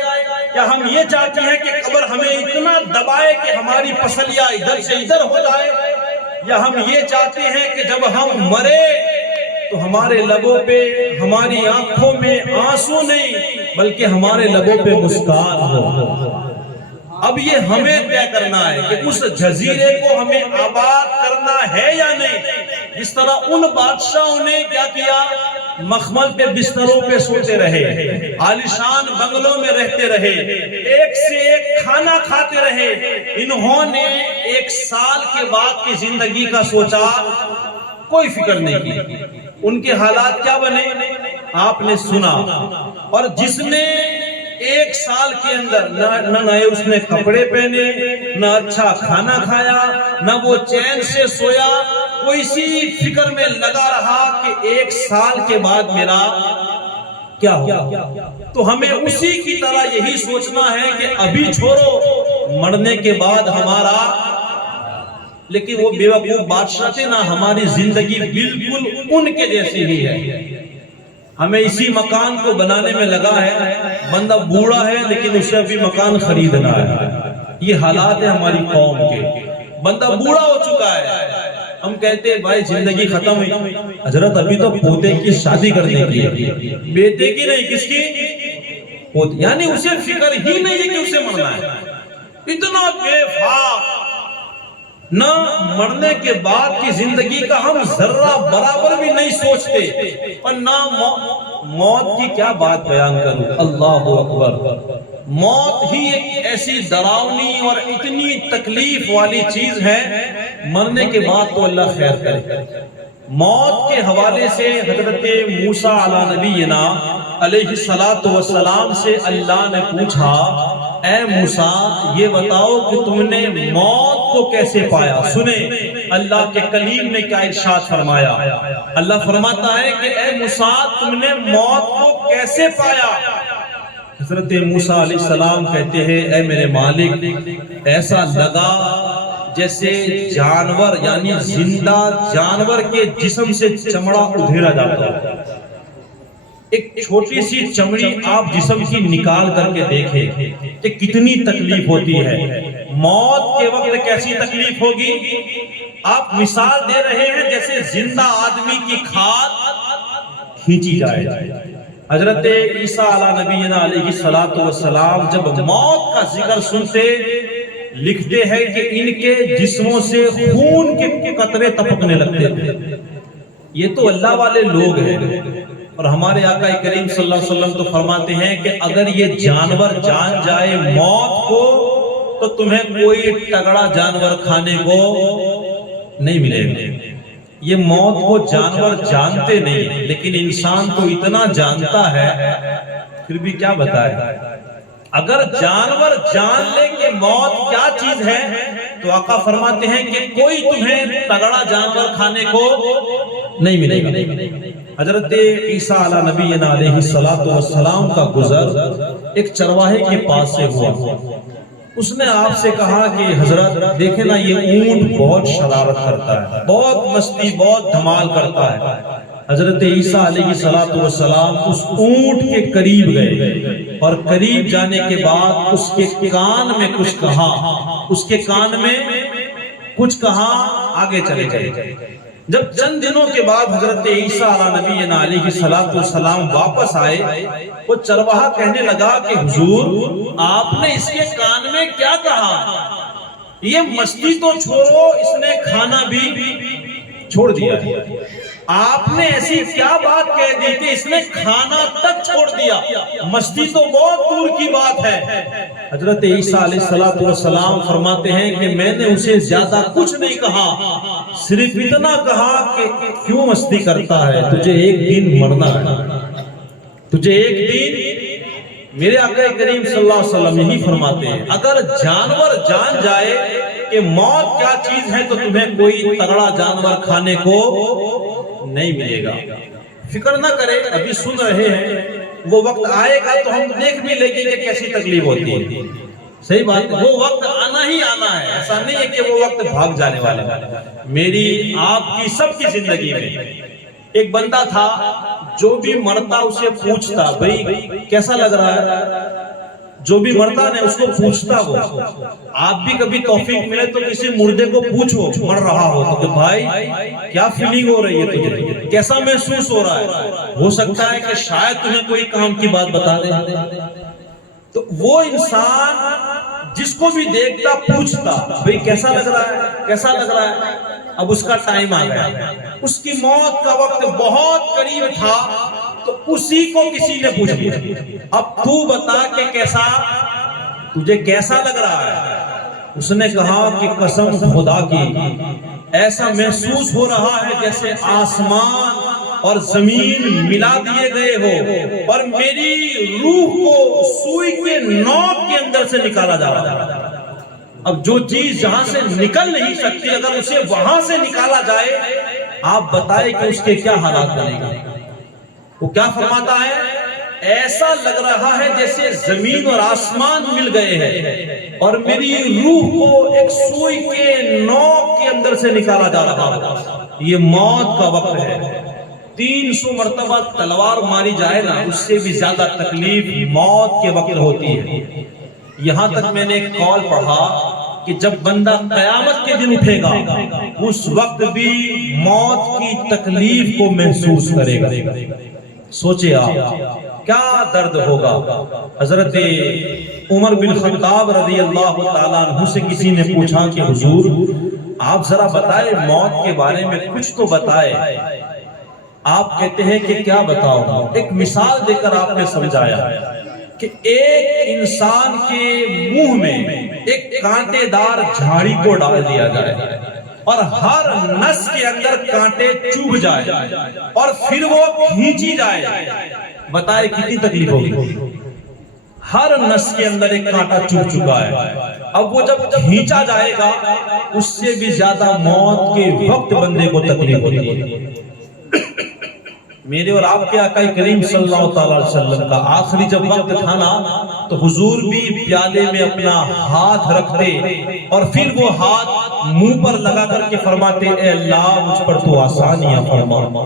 یا ہم یہ چاہتے ہیں کہ قبر ہمیں اتنا دبائے کہ ہماری پسلیاں ادھر سے ادھر ہو جائے، یا ہم یہ چاہتے ہیں کہ جب ہم مرے تو ہمارے لبوں پہ، ہماری آنکھوں میں آنسو نہیں بلکہ ہمارے لبوں پہ مسکان ہو۔ اب یہ ہمیں طے کرنا ہے کہ اس جزیرے کو ہمیں آباد کرنا ہے یا نہیں۔ جس طرح ان بادشاہوں نے کیا کیا، مخمل پہ بستروں پہ سوتے رہے، عالیشان بنگلوں میں رہتے رہے، ایک سے ایک کھانا کھاتے رہے۔ انہوں نے 1 سال کے بعد کی زندگی کا سوچا، کوئی فکر نہیں کی۔ ان کے حالات کیا بنے آپ نے سنا۔ اور جس نے 1 سال کے اندر نہ نئے اس نے کپڑے پہنے، نہ اچھا کھانا کھایا، نہ وہ چین سے سویا، وہ اسی فکر میں لگا رہا کہ 1 سال کے بعد میرا کیا ہوگا۔ تو ہمیں اسی کی طرح یہی سوچنا ہے کہ ابھی چھوڑو، مرنے کے بعد ہمارا۔ لیکن وہ بیوقوف بادشاہ تھے نا، ہماری زندگی بالکل ان کے جیسی ہی ہے۔ ہمیں اسی مکان کو بنانے میں لگا ہے، بندہ بوڑھا ہے لیکن اسے ابھی مکان خریدنا ہے۔ یہ حالات ہے ہماری قوم کے، بندہ بوڑھا ہو چکا ہے، ہم کہتے ہیں بھائی زندگی ختم ہوئی، حضرت ابھی تو پوتے کی شادی کرنے کی ہے، بیٹے کی نہیں، کس کی؟ پوتے، یعنی اسے فکر ہی نہیں ہے کہ اسے مرنا ہے۔ اتنا بے فاق، نہ مرنے کے بعد کی زندگی کا ہم ذرہ برابر بھی نہیں سوچتے، اور نہ موت کی کیا بات بیان کروں۔ اللہ اکبر، موت ہی ایک ایسی ڈراؤنی اور اتنی تکلیف والی چیز ہے، مرنے کے بعد تو اللہ خیر کرے۔ موت کے حوالے سے حضرت موسیٰ علیہ نبینا علیہ السلام سے اللہ نے پوچھا، اے موسیٰ یہ بتاؤ کہ تم نے موت کو کیسے پایا۔ سنیں اللہ کے کلیم نے کیا ارشاد فرمایا۔ اللہ فرماتا ہے کہ اے موسیٰ تم نے موت کو کیسے پایا۔ حضرت موسیٰ علیہ السلام کہتے ہیں اے میرے مالک، ایسا لگا جیسے جانور، یعنی زندہ جانور کے جسم سے چمڑا ادھیڑا جاتا ہے۔ ایک چھوٹی سی چمڑی آپ جسم کی نکال کر کے دیکھیں کہ کتنی تکلیف ہوتی ہے۔ موت کے وقت کیسی تکلیف ہوگی؟ آپ مثال دے رہے ہیں جیسے زندہ آدمی کی کھال کھینچی جائے۔ حضرت عیسیٰ علیہ نبینا علیہ السلام جب موت کا ذکر سنتے لکھتے ہیں کہ ان کے جسموں سے خون کے قطرے ٹپکنے لگتے تھے۔ یہ تو اللہ والے لوگ ہیں، اور ہمارے آقا کریم صلی اللہ علیہ وسلم تو فرماتے ہیں کہ اگر یہ جانور جان جائے موت کو تو تمہیں کوئی تگڑا جانور کھانے کو نہیں ملے گا۔ یہ موت کو جانور جانتے نہیں، لیکن انسان تو اتنا جانتا ہے، پھر بھی کیا بتائے۔ اگر جانور جان لے کہ موت کیا چیز ہے تو آقا فرماتے ہیں کہ کوئی تمہیں تگڑا جانور کھانے کو نہیں ملے گا۔ حضرت عیسیٰ علیہ نبینا علیہ السلام کا گزر ایک چرواہے کے پاس سے ہوا۔ اس نے آپ سے کہا کہ حضرت دیکھیں نا یہ اونٹ بہت شرارت کرتا ہے، بہت مستی، بہت دھمال کرتا ہے۔ حضرت عیسیٰ علیہ السلام اس اونٹ کے قریب گئے، اور قریب جانے کے بعد اس کے کان میں کچھ کہا، اس کے کان میں کچھ کہا، آگے چلے گئے۔ جب چند دنوں کے بعد حضرت عیسیٰ علیہ السلام واپس آئے، وہ چرواہا کہنے لگا کہ حضور آپ نے اس کے کان میں کیا کہا؟ یہ مستی تو چھوڑو، اس نے کھانا بھی چھوڑ دیا۔ آپ نے ایسی کیا بات کہہ دی کہ اس نے کھانا تک چھوڑ دیا؟ مستی تو بہت دور کی بات ہے۔ حضرت عیسیٰ علیہ السلام فرماتے ہیں کہ میں نے اسے زیادہ کچھ نہیں کہا، صرف اتنا کہا کہ کیوں مستی کرتا ہے، تجھے ایک دن مرنا ہے، تجھے ایک دن۔ میرے آقا کریم صلی اللہ علیہ وسلم یہی فرماتے ہیں اگر جانور جان جائے کہ موت کیا چیز ہے تو تمہیں کوئی تگڑا جانور کھانے کو نہیں ملے گا۔ فکر نہ کرے، ابھی سن رہے ہیں، وہ وقت آئے گا تو ہم دیکھ بھی لیں گے کہ کیسی تکلیف ہوتی ہے۔ صحیح بات ہے، وہ وقت آنا ہی آنا ہے، ایسا نہیں ہے کہ وہ وقت بھاگ جانے والا ہے۔ میری آپ کی سب کی زندگی میں ایک بندہ تھا، جو بھی مرتا اسے پوچھتا بھئی کیسا لگ رہا ہے، جو بھی مرتا نے اس کو پوچھتا وہ۔ آپ بھی کبھی توفیق ملے تو کسی مردے کو پوچھو مر رہا ہو تو کہ بھائی کیا فیلنگ ہو رہی ہے تجھے، کیسا محسوس ہو رہا ہے، ہو سکتا ہے کہ شاید تمہیں کوئی کام کی بات بتا دے۔ تو وہ انسان جس کو بھی دیکھتا پوچھتا بھئی کیسا لگ رہا ہے، کیسا لگ رہا ہے۔ اب اس کا ٹائم آ گیا، اس کی موت کا وقت بہت قریب تھا، تو اسی کو کسی نے پوچھ لیا اب تو بتا کہ کیسا، تجھے کیسا لگ رہا ہے۔ اس نے کہا کہ قسم خدا کی ایسا محسوس ہو رہا ہے جیسے آسمان اور زمین ملا دیے گئے ہو اور میری روح کو سوئی کے نوک کے اندر سے نکالا جا رہا ہے۔ اب جو چیز جہاں سے نکل نہیں سکتی اگر اسے وہاں سے نکالا جائے، آپ بتائیں کہ اس کے کیا حالات بنے گا۔ وہ کیا فرماتا ہے، ایسا لگ رہا ہے جیسے زمین اور آسمان مل گئے ہیں اور میری روح کو ایک سوئی کے نوک کے اندر سے نکالا جا رہا ہے۔ یہ موت کا وقت ہے۔ 300 مرتبہ تلوار ماری جائے نا، اس سے بھی زیادہ تکلیف موت کے وقت ہوتی ہے۔ یہاں تک میں نے ایک قول پڑھا کہ جب بندہ قیامت کے دن اٹھے گا اس وقت بھی موت کی تکلیف کو محسوس کرے گا۔ سوچے آپ کیا درد ہوگا۔ حضرت عمر بن خطاب رضی اللہ تعالیٰ عنہ سے کسی نے پوچھا کہ حضور آپ ذرا بتائیں موت کے بارے میں کچھ تو بتائیں۔ آپ کہتے ہیں کہ کیا بتاؤ، ایک مثال دے کر آپ نے سمجھایا کہ ایک انسان کے منہ میں ایک کانٹے دار جھاڑی کو ڈال دیا جائے اور ہر نس کے اندر کانٹے چوب جائے اور پھر وہ کھینچی جائے، بتائے کتنی تکلیف ہوگی۔ ہر نس کے اندر ایک کانٹا چوب چکا ہے، اب وہ جب کھینچا جائے گا اس سے بھی زیادہ موت کے وقت بندے کو تکلیف ہوتی ہے۔ میرے اور آپ کے آقا کریم صلی اللہ تعالی وسلم کا آخری جب وقت تھا نا تو حضور بھی پیالے میں اپنا ہاتھ رکھتے اور پھر وہ ہاتھ منہ پر لگا کر کے فرماتے اے اللہ مجھ پر تو آسانیاں فرما۔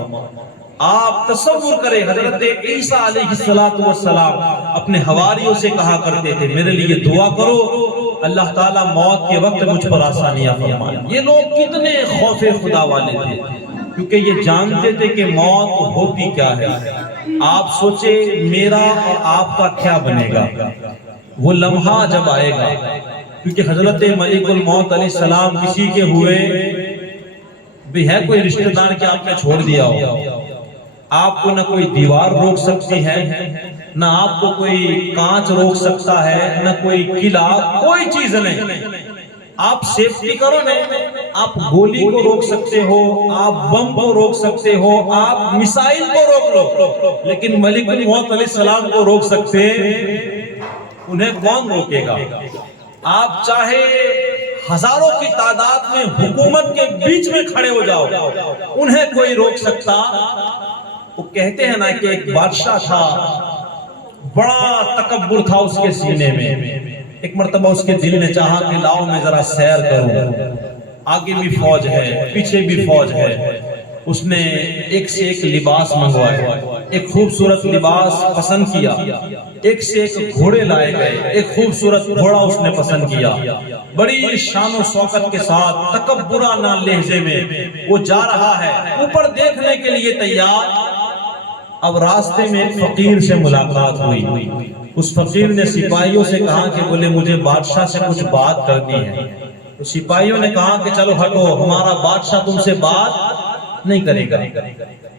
آپ تصور کریں حضرت عیسیٰ علیہ السلام اپنے حواریوں سے کہا کرتے تھے میرے لیے دعا کرو اللہ تعالیٰ موت کے وقت مجھ پر آسانیاں فرمائے۔ یہ لوگ کتنے خوف خدا والے تھے کیونکہ یہ جانتے تھے کہ موت ہوتی کیا ہے۔ آپ سوچے میرا اور آپ کا کیا بنے گا وہ لمحہ جب آئے گا، کیونکہ حضرت ملک الموت علیہ السلام کسی کے ہوئے بھی ہے کوئی رشتہ دار کہ آپ نے چھوڑ دیا ہو، آپ کو نہ کوئی دیوار روک سکتی ہے، نہ آپ کو کوئی کانچ روک سکتا ہے، نہ کوئی قلعہ، کوئی چیز نہیں۔ آپ سیفٹی کرو نہیں، آپ گولی کو روک سکتے ہو، آپ بم کو روک سکتے ہو، آپ میسائل کو روک لو، لیکن ملک الموت علیہ السلام کو روک سکتے انہیں کون روکے گا؟ آپ چاہے ہزاروں کی تعداد میں حکومت کے بیچ میں کھڑے ہو جاؤ انہیں کوئی روک سکتا؟ وہ کہتے ہیں نا کہ ایک بادشاہ تھا، بڑا تکبر تھا اس کے سینے میں، ایک مرتبہ اس کے دل نے چاہا کہ لاؤ میں ذرا سیر کروں، آگے بھی فوج ہے پیچھے بھی فوج ہے۔ اس نے ایک سے ایک لباس منگوائے، ایک خوبصورت لباس پسند کیا، ایک سے ایک گھوڑے لائے گئے، ایک خوبصورت گھوڑا اس نے پسند کیا، بڑی شان و شوکت کے ساتھ تکبرانہ لہجے میں وہ جا رہا ہے، اوپر دیکھنے کے لیے تیار۔ اب راستے میں ایک فقیر سے ملاقات ہوئی، اس فقیر نے سپاہیوں سے کہا کہ بولے مجھے بادشاہ سے کچھ بات کرنی ہے۔ تو سپاہیوں نے کہا کہ چلو ہٹو، ہمارا بادشاہ تم سے بات نہیں کرے گا۔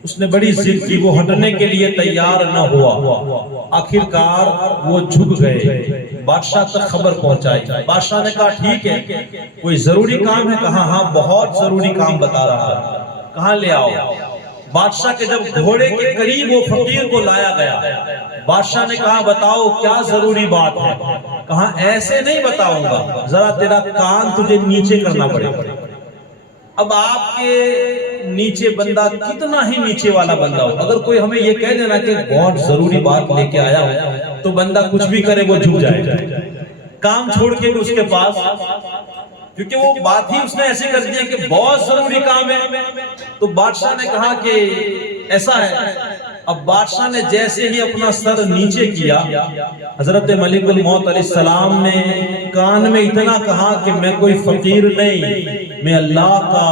اس نے بڑی ضد کی، وہ ہٹنے کے لیے تیار نہ ہوا۔ آخر کار وہ جھک گئے، بادشاہ تک خبر پہنچائی۔ بادشاہ نے کہا ٹھیک ہے، کوئی ضروری کام ہے؟ کہا ہاں بہت ضروری کام بتا رہا ہے۔ کہاں لے آؤ؟ بادشاہ کے جب گھوڑے کے قریب وہ فقیر کو لایا گیا، بادشاہ نے کہا بتاؤ کیا ضروری بات ہے؟ کہا ایسے نہیں بتاؤں گا، ذرا تیرا کان تجھے نیچے کرنا پڑے گا۔ اب آپ کے نیچے بندہ کتنا ہی نیچے والا بندہ ہو، اگر کوئی ہمیں یہ کہہ دینا کہ بہت ضروری بات لے کے آیا ہو، تو بندہ کچھ بھی کرے وہ جھک جائے، کام چھوڑ کے بھی اس کے پاس، کیونکہ وہ بات ہی اس نے ایسے کر دیا کہ بہت ضروری کام ہے۔ تو بادشاہ نے کہا کہ ایسا ہے۔ اب بادشاہ نے جیسے ہی اپنا سر نیچے کیا، حضرت ملک الموت علیہ السلام نے کان میں اتنا کہا کہ میں کوئی فقیر نہیں، میں اللہ کا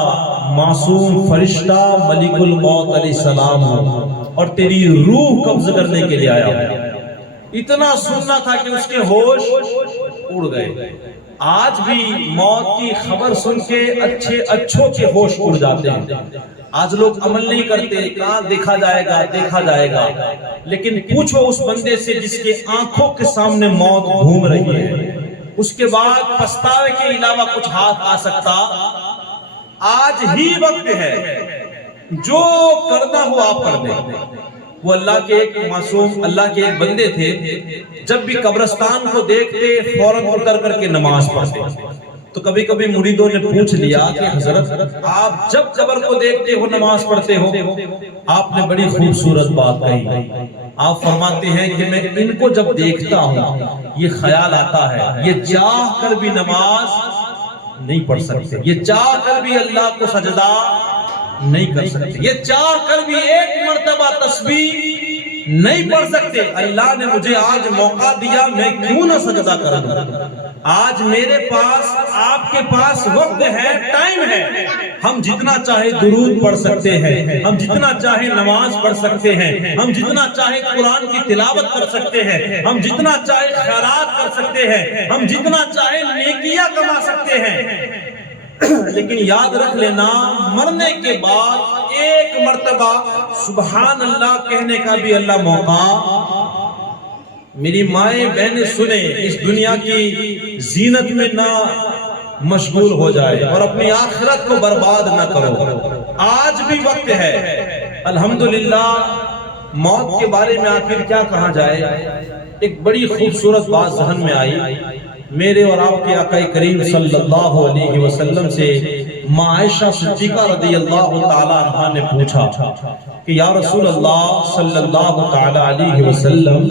معصوم فرشتہ ملک الموت علیہ السلام ہوں اور تیری روح قبض کرنے کے لیے آیا ہوں۔ اتنا سننا تھا کہ اس کے ہوش اڑ گئے۔ آج بھی موت کی خبر سن کے اچھوں کے ہوش اڑ جاتے ہیں۔ آج لوگ عمل نہیں کرتے، کہاں دیکھا جائے گا دیکھا جائے گا، لیکن پوچھو اس بندے سے جس کے آنکھوں کے سامنے موت گھوم رہی ہے، اس کے بعد پچھتاوے کے علاوہ کچھ ہاتھ آ سکتا؟ آج ہی وقت ہے، جو کرنا ہو آپ کر دیں۔ وہ اللہ کے ایک معصوم، اللہ کے ایک بندے تھے، جب بھی قبرستان کو دیکھتے فوراً اتر کر کے نماز پڑھتے۔ تو کبھی کبھی مریدوں نے پوچھ لیا کہ حضرت آپ جب قبر کو دیکھتے ہو نماز پڑھتے ہو؟ آپ نے بڑی خوبصورت بات کہی۔ آپ فرماتے ہیں کہ میں ان کو جب دیکھتا ہوں یہ خیال آتا ہے یہ چاہ کر بھی نماز نہیں پڑھ سکتے، یہ چاہ کر بھی اللہ کو سجدہ نہیں کر سکتے، یہ چاہ کر بھی ایک مرتبہ تسبیح نہیں پڑھ سکتے۔ اللہ نے مجھے آج موقع دیا، میں کیوں نہ سجدہ کر دوں؟ آج میرے پاس، آپ کے پاس وقت ہے، ٹائم ہے، ہم جتنا چاہے درود پڑھ سکتے ہیں، ہم جتنا چاہے نماز پڑھ سکتے ہیں، ہم جتنا چاہے قرآن کی تلاوت کر سکتے ہیں، ہم جتنا چاہے خیرات کر سکتے ہیں، ہم جتنا چاہے نیکیاں کما سکتے ہیں، لیکن یاد رکھ لینا مرنے کے بعد ایک مرتبہ سبحان اللہ کہنے کا بھی اللہ موقع۔ میری مائیں بہنیں سنیں، اس دنیا کی زینت میں نہ مشغول ہو جائے اور اپنی آخرت کو برباد نہ کرو، آج بھی وقت ہے۔ الحمدللہ موت کے بارے میں آخر کیا کہا جائے، ایک بڑی خوبصورت بات ذہن میں آئی۔ میرے اور آپ کے آقا کریم صلی اللہ علیہ وسلم سے ماں عائشہ صدیقہ رضی اللہ تعالی عنہ نے پوچھا کہ یا رسول اللہ صلی اللہ تعالی علیہ وسلم،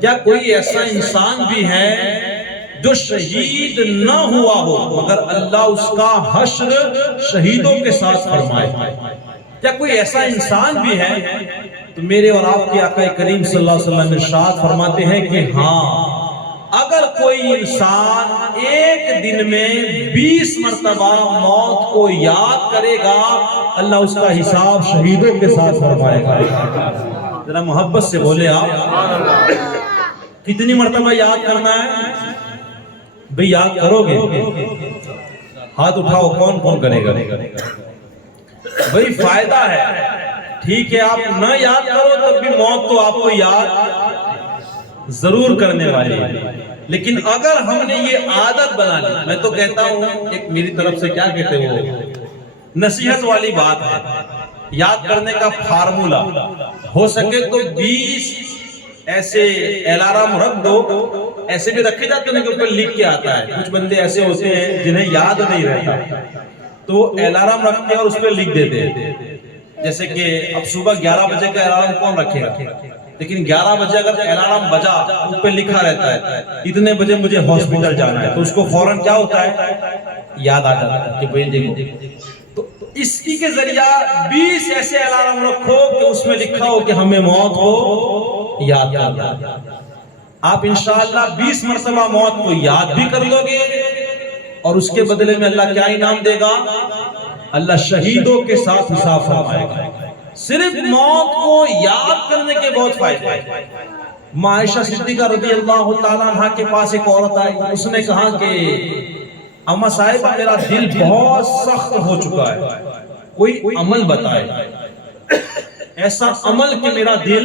کیا کوئی ایسا انسان بھی ہے جو شہید نہ ہوا ہو مگر اللہ اس کا حشر شہیدوں کے ساتھ فرمائے؟ کیا کوئی ایسا انسان بھی ہے؟ تو میرے اور آپ کے آقا کریم صلی اللہ علیہ وسلم ارشاد فرماتے ہیں کہ ہاں، اگر کوئی انسان ایک دن میں 20 مرتبہ موت کو یاد کرے گا، اللہ اس کا حساب شہیدوں کے ساتھ فرمائے گا۔ ذرا محبت سے بولے آپ، کتنی مرتبہ یاد کرنا ہے بھئی؟ یاد کرو گے؟ ہاتھ اٹھاؤ، کون کون کرے گا؟ بھئی فائدہ ہے، ٹھیک ہے آپ نہ یاد کرو تب بھی موت تو آپ کو یاد ضرور کرنے والی ہے، لیکن اگر ہم نے یہ عادت بنا لی، میں تو کہتا ہوں ایک میری طرف سے کیا کہتے ہو، نصیحت والی بات ہے، یاد کرنے کا فارمولا ہو سکے تو 20 ایسے الارم رکھ دو، ایسے بھی رکھے جاتے ہیں کہ اوپر لکھ کے آتا ہے، کچھ بندے ایسے ہوتے ہیں جنہیں یاد نہیں رہتا تو وہ الارم رکھتے ہیں اور اس پہ لکھ دیتے ہیں، جیسے کہ اب صبح 11 بجے کا الارم کون رکھے گا، لیکن 11 بجے اگر الارم بجا اس پہ لکھا رہتا ہے اتنے بجے مجھے ہاسپٹل جانا ہے، تو اس کو فوراً کیا ہوتا ہے، یاد آ جاتا ہے کہ بھئی دیکھو۔ تو اس کے ذریعہ 20 ایسے الارم رکھو کہ اس میں لکھا ہو کہ ہمیں موت کو یاد کرنا۔ آپ انشاءاللہ 20 مرتبہ موت کو یاد بھی کر لو گے اور اس کے بدلے میں اللہ کیا انعام دے گا، اللہ شہیدوں کے ساتھ حساب فرمائے گا۔ صرف موت کو یاد کرنے کے بہت فائدے ہیں۔ ماں عائشہ صدیقہ رضی اللہ تعالیٰ عنہ کے پاس ایک عورت آئی، اس نے کہا کہ اما صاحبہ میرا دل بہت سخت ہو چکا ہے، کوئی عمل بتائے، ایسا عمل کہ میرا دل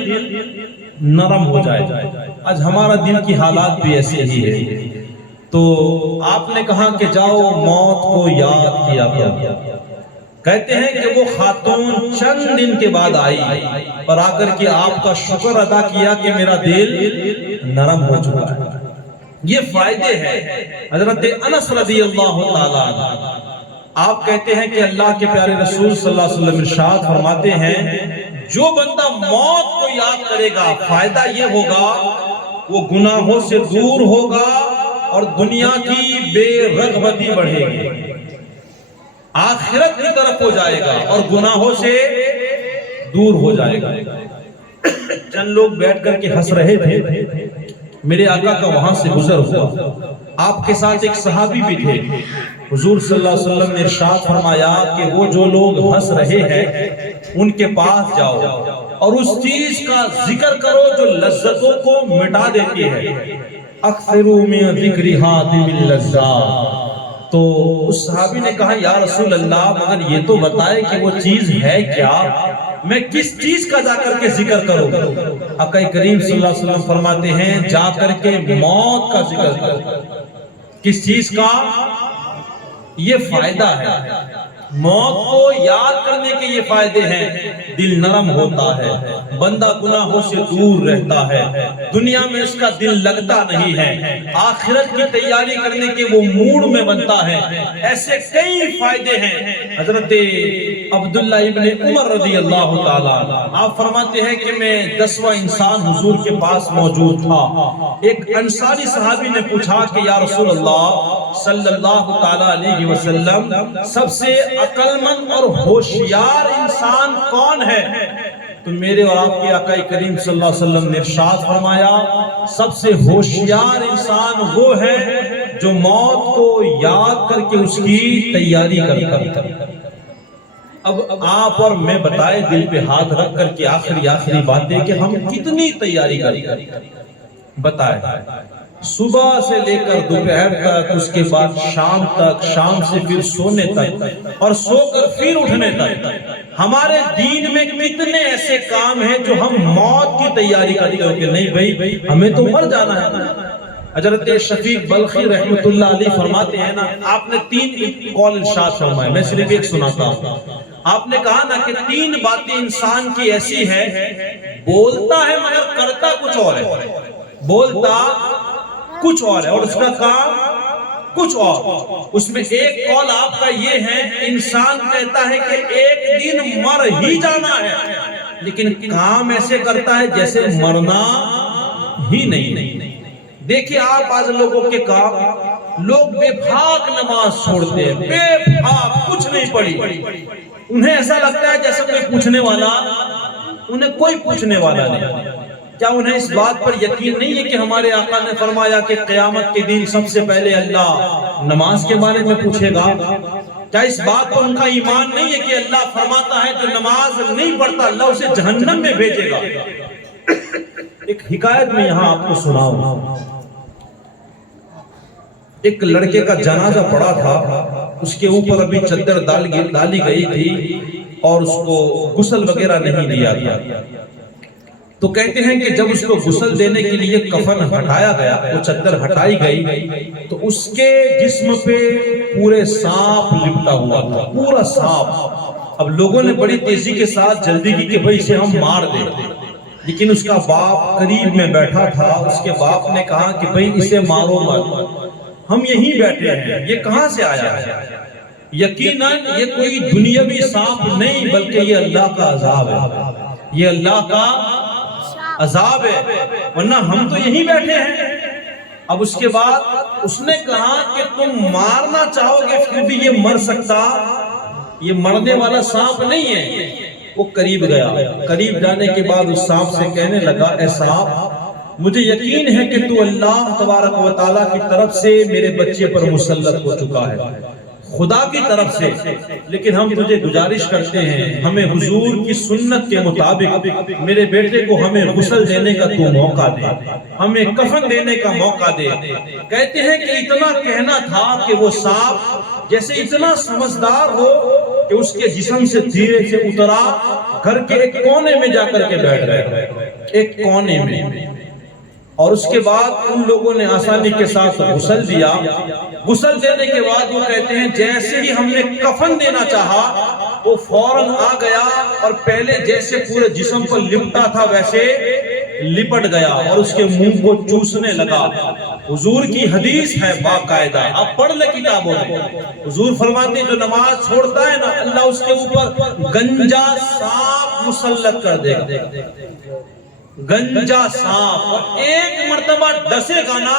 نرم ہو جائے۔ آج ہمارا دل کی حالات بھی ایسے ہی ہے۔ تو آپ نے کہا کہ جاؤ موت کو یاد کیا کرو۔ کہتے ہیں کہ وہ خاتون چند دن کے بعد آئی اور آ کر کے آپ کا شکر ادا کیا کہ میرا دل نرم ہو چکا ہے۔ یہ فائدے ہیں۔ حضرت انس رضی اللہ تعالیٰ عنہ آپ کہتے ہیں کہ اللہ کے پیارے رسول صلی اللہ علیہ وسلم ارشاد فرماتے ہیں جو بندہ موت کو یاد کرے گا فائدہ یہ ہوگا وہ گناہوں سے دور ہوگا اور دنیا کی بے رغبتی بڑھے گی، آخرت کی طرف ہو جائے گا اور گناہوں سے دور ہو جائے گا۔ چند لوگ بیٹھ کر کے ہنس رہے تھے، میرے آقا کا وہاں سے گزر ہوا، آپ کے ساتھ ایک صحابی بھی تھے۔ حضور صلی اللہ علیہ وسلم نے ارشاد فرمایا کہ وہ جو لوگ ہنس رہے ہیں ان کے پاس جاؤ اور اس چیز کا ذکر کرو جو لذتوں کو مٹا دیتی ہے۔ اکثروا من ذکر حاتم اللذات۔ تو اس صحابی نے کہا یا رسول اللہ مگر یہ تو بتائے کہ وہ چیز ہے کیا، میں کس چیز کا جا کر کے ذکر کروں؟ آقا کریم صلی اللہ علیہ وسلم فرماتے ہیں جا کر کے موت کا ذکر کرو۔ کس چیز کا؟ یہ فائدہ ہے، موت کو یاد کرنے کے یہ فائدے ہیں۔ دل نرم ہوتا ہے، بندہ گناہوں سے دور رہتا ہے، دنیا میں اس کا دل لگتا نہیں ہے، آخرت کی تیاری کرنے کے وہ موڈ میں بنتا ہے۔ ایسے کئی فائدے ہیں۔ حضرت عبداللہ ابن عمر رضی اللہ تعالیٰ آپ فرماتے ہیں کہ میں 10واں انسان حضور کے پاس موجود تھا۔ ایک انصاری صحابی نے پوچھا کہ یا رسول اللہ صلی اللہ تعالیٰ علیہ وسلم سب سے عقل مند اور ہوشیار انسان کون ہے؟ تو میرے اور آپ کے آقا کریم صلی اللہ علیہ وسلم نے ارشاد فرمایا سب سے ہوشیار انسان وہ ہے جو موت کو یاد کر کے اس کی تیاری کرتا ہے۔ اب آپ اور میں بتائے دل پہ ہاتھ رکھ کر کے آخری باتیں کہ ہم کتنی تیاری کریں بتائیں۔ صبح سے لے کر دوپہر تک، اس کے بعد شام تک، شام سے پھر سونے تک اور سو کر پھر اٹھنے تک، ہمارے دین میں کتنے ایسے کام ہیں جو ہم موت کی تیاری کرتے ہو کہ نہیں بھائی ہمیں تو مر جانا ہے۔ حضرت شفیق بلخی رحمت اللہ علیہ فرماتے ہیں نا، آپ نے 3 قول ارشاد فرمائے، میں صرف ایک سناتا ہوں۔ آپ نے کہا نا کہ 3 باتیں انسان کی ایسی ہے بولتا ہے مگر کرتا کچھ اور ہے، بولتا کچھ اور ہے اور اس کا کام کچھ اور۔ اس میں ایک قول آپ کا یہ ہے انسان کہتا ہے کہ ایک دن مر ہی جانا ہے لیکن کام ایسے کرتا ہے جیسے مرنا ہی نہیں۔ دیکھیں آپ آج لوگوں کے کام، لوگ بے بھاگ نماز چھوڑتے ہیں، بے بھاگ کچھ نہیں پڑھی، انہیں ایسا لگتا ہے جیسے کوئی پوچھنے والا، انہیں کوئی پوچھنے والا نہیں۔ کیا انہیں اس بات پر یقین نہیں ہے کہ ہمارے آقا نے فرمایا کہ قیامت کے دن سب سے پہلے اللہ نماز کے بارے میں پوچھے گا؟ کیا اس بات پر ان کا ایمان نہیں ہے کہ اللہ فرماتا ہے جو نماز نہیں پڑھتا اللہ اسے جہنم میں بھیجے گا؟ ایک حکایت میں یہاں آپ کو سناؤں۔ ایک لڑکے کا جنازہ پڑا تھا، اس کے اوپر ابھی چادر ڈالی گئی تھی اور اس کو غسل وغیرہ نہیں دیا گیا۔ تو کہتے ہیں کہ جب اس کو غسل دینے کے لیے کفن ہٹایا گیا، وہ چادر ہٹائی گئی تو اس کے جسم پہ پورے سانپ لپٹا ہوا تھا، پورا سانپ۔ اب لوگوں نے بڑی تیزی کے ساتھ جلدی کی کہ بھئی اسے ہم مار دیں، لیکن اس کا باپ قریب میں بیٹھا تھا۔ اس کے باپ نے کہا کہ بھئی اسے مارو مت، ہم یہیں بیٹھے ہیں، یہ کہاں سے آیا ہے؟ یقیناً یہ کوئی دنیاوی سانپ نہیں بلکہ یہ اللہ کا عذاب ہے، یہ اللہ کا عذاب ہے، ورنہ ہم تو یہیں بیٹھے ہیں۔ اب اس کے بعد اس نے کہا کہ تم مارنا چاہو گے پھر بھی یہ مر سکتا، یہ مرنے والا سانپ نہیں ہے۔ وہ قریب گیا، قریب جانے کے بعد اس سانپ سے کہنے لگا اے سانپ مجھے یقین ہے کہ تو اللہ تبارک و تعالیٰ کی طرف سے میرے بچے پر مسلط ہو چکا ہے، خدا کی طرف سے، لیکن ہم تجھے گزارش کرتے ہیں ہمیں حضور کی سنت کے مطابق میرے بیٹے کو ہمیں غسل دینے کا تو موقع دے، ہمیں کفن دینے کا موقع دے۔ کہتے ہیں کہ اتنا کہنا تھا کہ وہ سانپ جیسے اتنا سمجھدار ہو کہ اس کے جسم سے دھیرے سے اترا، گھر کے ایک کونے میں جا کر کے بیٹھ گئے، ایک کونے میں، اور اس کے بعد ان لوگوں نے آسانی کے ساتھ غسل دیا۔ غسل دینے کے بعد وہ کہتے ہیں جیسے ہی ہم نے کفن دینا چاہا وہ فوراً آ گیا اور پہلے جیسے پورے جسم پر لپٹا تھا ویسے لپٹ گیا اور اس کے منہ کو چوسنے لگا۔ حضور کی حدیث ہے باقاعدہ، آپ پڑھ لیں کتابوں میں، حضور فرماتے ہیں جو نماز چھوڑتا ہے نا اللہ اس کے اوپر گنجا سانپ مسلط کر دے گا، گنجا سانپ، اور ایک مرتبہ ڈسے گا نا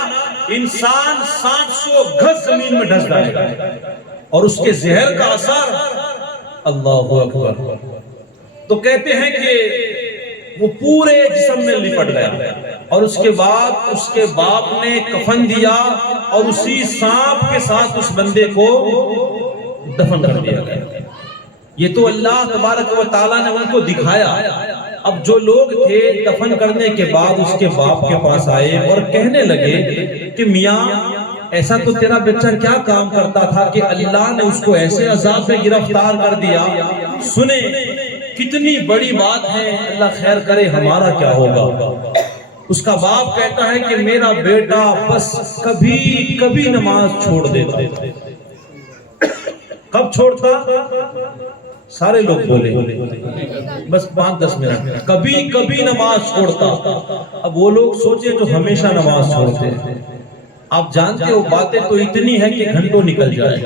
انسان 700 گز زمین میں ڈس جائے گا، اور اس کے زہر کا اثر اللہ اکبر۔ تو کہتے ہیں کہ وہ پورے جسم میں لپٹ گیا، اور اس کے بعد اس کے باپ نے کفن دیا اور اسی سانپ کے ساتھ اس بندے کو دفن کر دیا گیا۔ یہ تو اللہ تبارک و تعالیٰ نے ان کو دکھایا۔ اب جو لوگ تھے دفن کرنے کے بعد اس کے باپ کے پاس آئے اور کہنے لگے کہ میاں ایسا تو تیرا بچہ کیا کام کرتا تھا کہ اللہ نے اس کو ایسے عذاب میں گرفتار کر دیا، سنیں کتنی بڑی بات ہے، اللہ خیر کرے ہمارا کیا ہوگا۔ اس کا باپ کہتا ہے کہ میرا بیٹا بس کبھی کبھی نماز چھوڑ دیتا۔ کب چھوڑتا؟ سارے لوگ بولے بس 5-10 منٹ، کبھی کبھی نماز چھوڑتا۔ اب وہ لوگ سوچے جو ہمیشہ نماز چھوڑتے ہیں، آپ جانتے ہو باتیں تو اتنی ہے کہ گھنٹوں نکل جائے،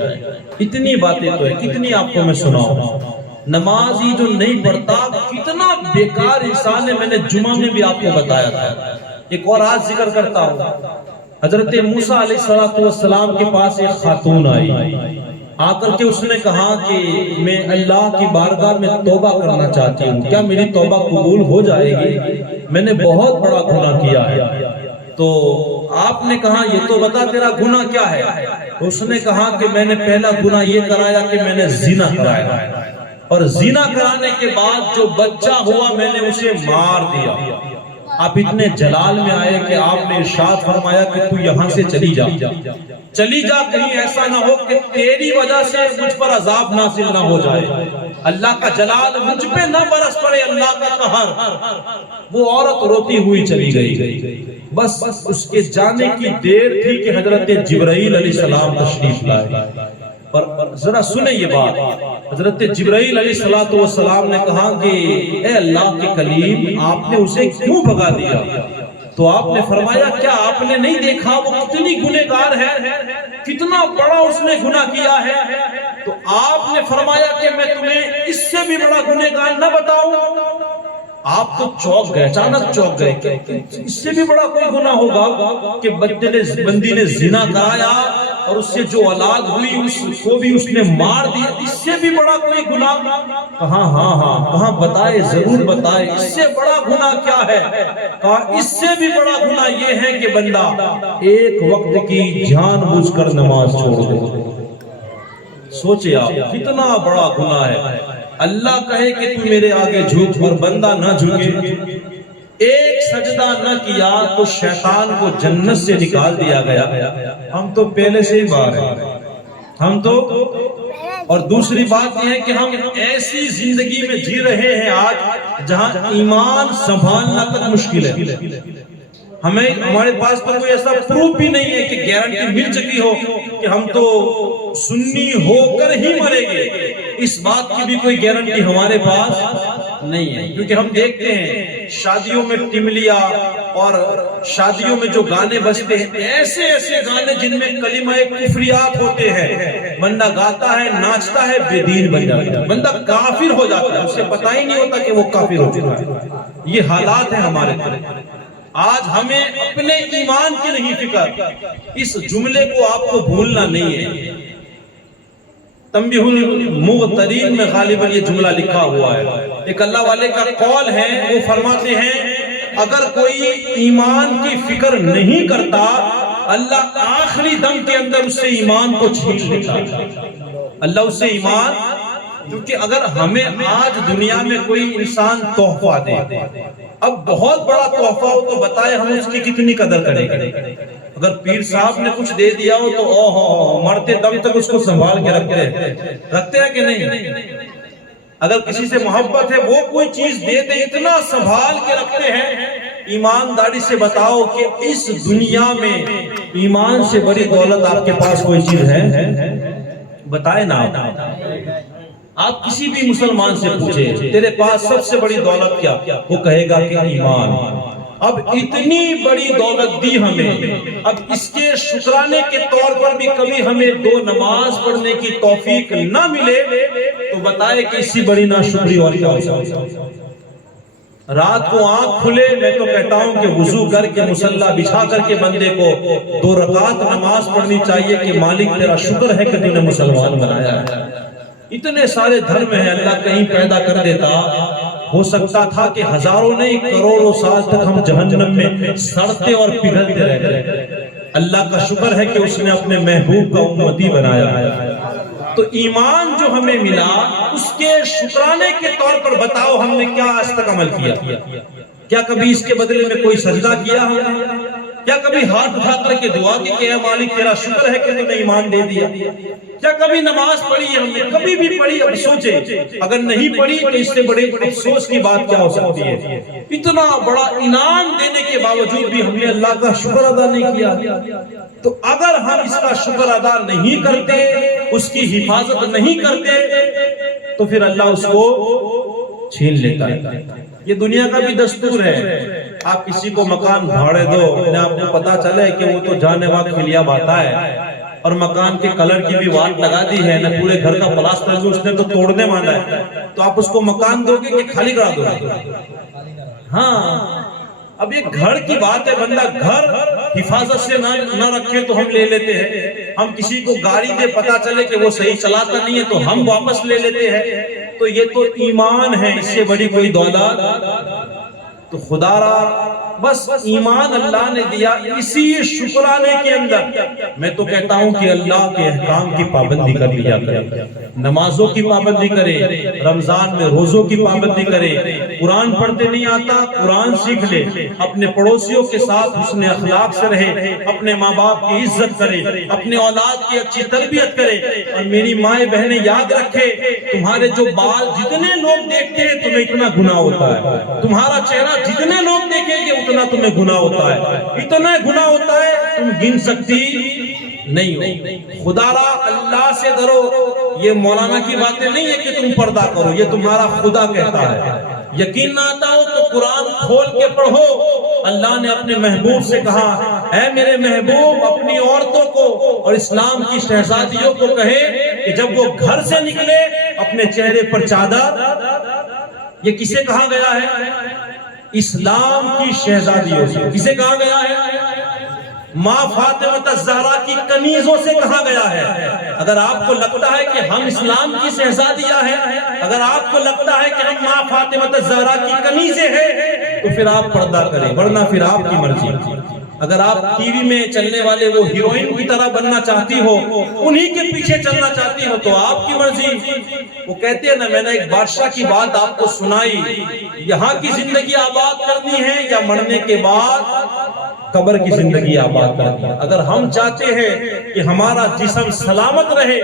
اتنی باتیں تو ہے، کتنی آپ کو میں سناؤں۔ نماز ہی جو نہیں پڑھتا کتنا بیکار انسان ہے، میں نے جمعہ میں بھی آپ کو بتایا تھا۔ ایک اور آج ذکر کرتا ہوں، حضرت موسیٰ علیہ السلام کے پاس ایک خاتون آئی، آ کر کے اس نے کہا کہ میں اللہ کی بارگاہ میں توبہ کرنا چاہتی ہوں، کیا میری توبہ قبول ہو جائے گی؟ میں نے بہت بڑا گناہ کیا ہے۔ تو آپ نے کہا یہ تو بتا تیرا گناہ کیا ہے؟ تو اس نے کہا کہ میں نے پہلا گناہ یہ کرایا کہ میں نے زنا کرایا، اور زنا کرانے کے بعد جو بچہ ہوا میں نے اسے مار دیا۔ آپ اتنے جلال میں آئے کہ آپ نے ارشاد فرمایا کہ تو یہاں سے چلی جا، چلی جا، کہیں ایسا نہ ہو کہ تیری وجہ سے مجھ پر عذاب نازل نہ ہو جائے، اللہ کا جلال مجھ پہ نہ برس پڑے، اللہ کا قہر۔ وہ عورت روتی ہوئی چلی گئی، بس اس کے جانے کی دیر تھی کہ حضرت جبرائیل علیہ السلام تشریف لائے۔ اور ذرا سنیں یہ بات، حضرت جبرائیل علیہ السلام نے کہا کہ اے اللہ کے کلیم آپ نے اسے کیوں بھگا دیا؟ تو آپ نے فرمایا کیا آپ نے نہیں دیکھا وہ کتنی گنہگار ہے، کتنا بڑا اس نے گناہ کیا ہے؟ تو آپ نے فرمایا کہ میں تمہیں اس سے بھی بڑا گنہگار نہ بتاؤں؟ آپ تو چوک گئے، اچانک چوک گئے کہ اس سے بھی بڑا کوئی گناہ ہوگا کہ بندی نے زنا کرایا اور اس سے جو اولاد ہوئی اس کو بھی اس نے مار دیا، اس سے بھی بڑا کوئی گناہ؟ کہاں ہاں کہاں بتائے، ضرور بتائے، اس سے بڑا گناہ کیا ہے؟ کہا اس سے بھی بڑا گناہ یہ ہے کہ بندہ ایک وقت کی جان بوجھ کر نماز چھوڑ دے۔ سوچے آپ کتنا بڑا گناہ ہے۔ اللہ کہے کہ تو میرے آگے جھک، اور بندہ نہ جھکے، ایک سجدہ نہ کیا تو شیطان کو جنت سے نکال دیا گیا۔ ہم تو پہلے سے ہی باہر ہیں، ہم تو، اور دوسری بات یہ ہے کہ ہم ایسی زندگی میں جی رہے ہیں آج جہاں ایمان سنبھالنا تک مشکل ہے۔ ہمارے پاس تو کوئی ایسا پروف بھی نہیں ہے کہ گارنٹی مل چکی ہو کہ ہم تو سنی ہو کر ہی مریں گے، اس بات کی بھی کوئی گارنٹی ہمارے پاس نہیں ہے، کیونکہ ہم دیکھتے ہیں شادیوں میں ٹملیا اور شادیوں میں جو گانے بجتے ہیں، ایسے ایسے گانے جن میں کلمہ کفریات ہوتے ہیں، بندہ گاتا ہے، ناچتا ہے، بے دین بن جاتا ہے، بندہ کافر ہو جاتا ہے، اسے پتہ ہی نہیں ہوتا کہ وہ کافر ہو چکا ہے۔ یہ حالات ہیں ہمارے طرف۔ آج ہمیں اپنے ایمان کی نہیں فکر، اس جملے کو آپ کو بھولنا نہیں ہے۔ تنبیہ المغترین میں غالباً یہ جملہ لکھا ہوا ہے، ایک اللہ والے کا قول ہے، وہ فرماتے ہیں اگر کوئی ایمان کی فکر نہیں کرتا اللہ آخری دم کے اندر اس سے ایمان کو چھین لیتا ہے۔ اللہ اس سے ایمان، کیونکہ اگر ہمیں آج دنیا میں کوئی انسان تحفہ دے، اب بہت بڑا تحفہ ہو تو بتائے ہم اس کی کتنی قدر کریں گے؟ اگر پیر صاحب نے کچھ دے دیا ہو تو اوہ مرتے دم تک اس کو سنبھال کے رکھتے ہیں کہ نہیں؟ اگر کسی سے محبت ہے، وہ کوئی چیز دے دے اتنا سنبھال کے رکھتے ہیں۔ ایمانداری سے بتاؤ کہ اس دنیا میں ایمان سے بڑی دولت آپ کے پاس کوئی چیز ہے؟ بتائے نا۔ آپ کسی بھی مسلمان سے پوچھیں تیرے پاس سب سے بڑی دولت کیا، وہ کہے گا کہ ایمان۔ اب اتنی بڑی دولت دی ہمیں، اب اس کے شکرانے کے طور پر بھی کبھی ہمیں 2 نماز پڑھنے کی توفیق نہ ملے تو بتائے کہ اس سے بڑی ناشکری اور کیا ہو سکتا ہے؟ رات کو آنکھ کھلے، میں تو کہتا ہوں کہ وضو کر کے مصلی بچھا کر کے بندے کو 2 رکعت نماز پڑھنی چاہیے کہ مالک تیرا شکر ہے کہ تو نے مسلمان بنایا ہے۔ اتنے سارے دھرم ہیں، اللہ کہیں پیدا کر دیتا، ہو سکتا تھا کہ ہزاروں نہیں کروڑوں سال تک ہم جہنم میں سڑتے اور پگھلتے رہتے۔ اللہ کا شکر ہے کہ اس نے اپنے محبوب کا امتی بنایا ہے۔ تو ایمان جو ہمیں ملا، اس کے شکرانے کے طور پر بتاؤ ہم نے کیا آج تک عمل کیا؟ کیا کبھی اس کے بدلے میں کوئی سجدہ کیا ہم نے؟ کیا کبھی ہاتھ اٹھا کر کے دعا کی کہ اے مالک تیرا شکر ہے کہ تو نے ایمان دے دیا؟ کیا کبھی نماز پڑھی ہے ہم نے؟ کبھی بھی پڑھی؟ اب سوچے اگر نہیں پڑھی تو اس سے بڑے افسوس کی بات کیا ہو سکتی ہے؟ اتنا بڑا انعام دینے کے باوجود بھی ہم نے اللہ کا شکر ادا نہیں کیا۔ تو اگر ہم اس کا شکر ادا نہیں کرتے، اس کی حفاظت نہیں کرتے، تو پھر اللہ اس کو چھین لیتا ہے۔ یہ دنیا کا بھی دستور ہے، آپ کسی کو مکان بھاڑے دو، انہیں آپ کو پتا چلے کہ وہ تو جانے وقت فلیاب آتا ہے اور مکان کے کلر کی بھی وات لگا دی ہے، نہ پورے گھر کا پلاسٹر بھی اس نے تو توڑنے مانا ہے، تو آپ اس کو مکان دو گے کہ خالی کرا دو گے؟ ہاں، اب یہ گھر کی بات ہے، بندہ گھر حفاظت سے نہ رکھے تو ہم لے لیتے ہیں۔ ہم کسی کو گاڑی دے، پتا چلے کہ وہ صحیح چلاتا نہیں ہے تو ہم واپس لے لیتے ہیں۔ تو یہ تو ایمان ہے، اس سے بڑی کوئی دولت تو خدا را بس ایمان اللہ نے دیا، اسی شکرانے کے اندر میں تو کہتا ہوں کہ اللہ کے احکام کی پابندی کر لیا کرے، نمازوں کی پابندی کرے، رمضان میں روزوں کی پابندی کرے، قرآن پڑھتے نہیں آتا قرآن سیکھ لے، اپنے پڑوسیوں کے ساتھ حسن اخلاق سے رہے، اپنے ماں باپ کی عزت کرے، اپنے اولاد کی اچھی تربیت کرے۔ اور میری مائیں بہنیں یاد رکھے، تمہارے جو بال جتنے لوگ دیکھتے ہیں تمہیں اتنا گناہ ہوتا ہے، تمہارا چہرہ جتنے لوگ دیکھیں گے اتنا تمہیں گناہ ہوتا ہے، اتنا گناہ ہوتا ہے تم گن سکتی نہیں ہو۔ خدا را اللہ سے ڈرو، یہ مولانا کی باتیں نہیں ہے کہ تم پردہ کرو، یہ تمہارا خدا کہتا ہے۔ یقین نہ آتا ہو تو قرآن کھول کے پڑھو، اللہ نے اپنے محبوب سے کہا اے میرے محبوب اپنی عورتوں کو اور اسلام کی شہزادیوں کو کہے کہ جب وہ گھر سے نکلے اپنے چہرے پر چادر، یہ کسے کہا گیا ہے؟ اسلام کی شہزادیوں سے۔ کسے کہا گیا ہے؟ ماں فاطمہ الزہرا کی کنیزوں سے کہا گیا ہے۔ اگر آپ کو لگتا ہے کہ ہم اسلام کی شہزادیاں ہیں، اگر آپ کو لگتا ہے کہ ہم ماں فاطمہ الزہرا کی کنیزیں ہیں تو پھر آپ پردہ کریں، ورنہ پھر آپ کی مرضی۔ اگر آپ ٹی وی میں چلنے والے وہ ہیروئن کی طرح بننا چاہتی ہو، انہی کے پیچھے چلنا چاہتی ہو تو آپ کی مرضی۔ وہ کہتے ہیں نا، میں نے ایک بادشاہ کی بات آپ کو سنائی، یہاں کی زندگی آباد کرنی ہے یا مرنے کے بعد قبر کی زندگی آباد کرنی ہے۔ اگر ہم چاہتے ہیں کہ ہمارا جسم سلامت رہے،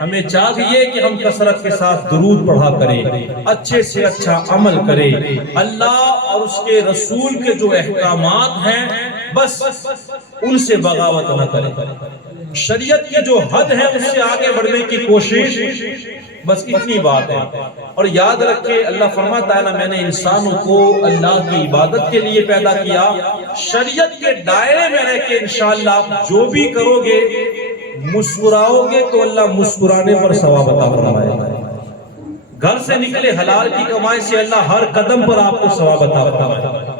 ہمیں چاہیے کہ ہم کثرت کے ساتھ درود پڑھا کریں، اچھے سے اچھا عمل کریں، اللہ اور اس کے رسول کے جو احکامات ہیں بس ان سے بغاوت نہ کریں، شریعت کی جو حد ہے اس سے آگے بڑھنے کی کوشش، بس اتنی بات ہے۔ اور یاد رکھے اللہ فرماتا ہے نا، میں نے انسانوں کو اللہ کی عبادت کے لیے پیدا کیا، شریعت کے دائرے میں رہ کے انشاءاللہ آپ جو بھی کرو گے، مسکراؤ گے تو اللہ مسکرانے پر ثواب عطا فرمائے گا۔ گھر سے نکلے حلال کی کمائی سے اللہ ہر قدم پر آپ کو ثواب عطا فرمائے گا۔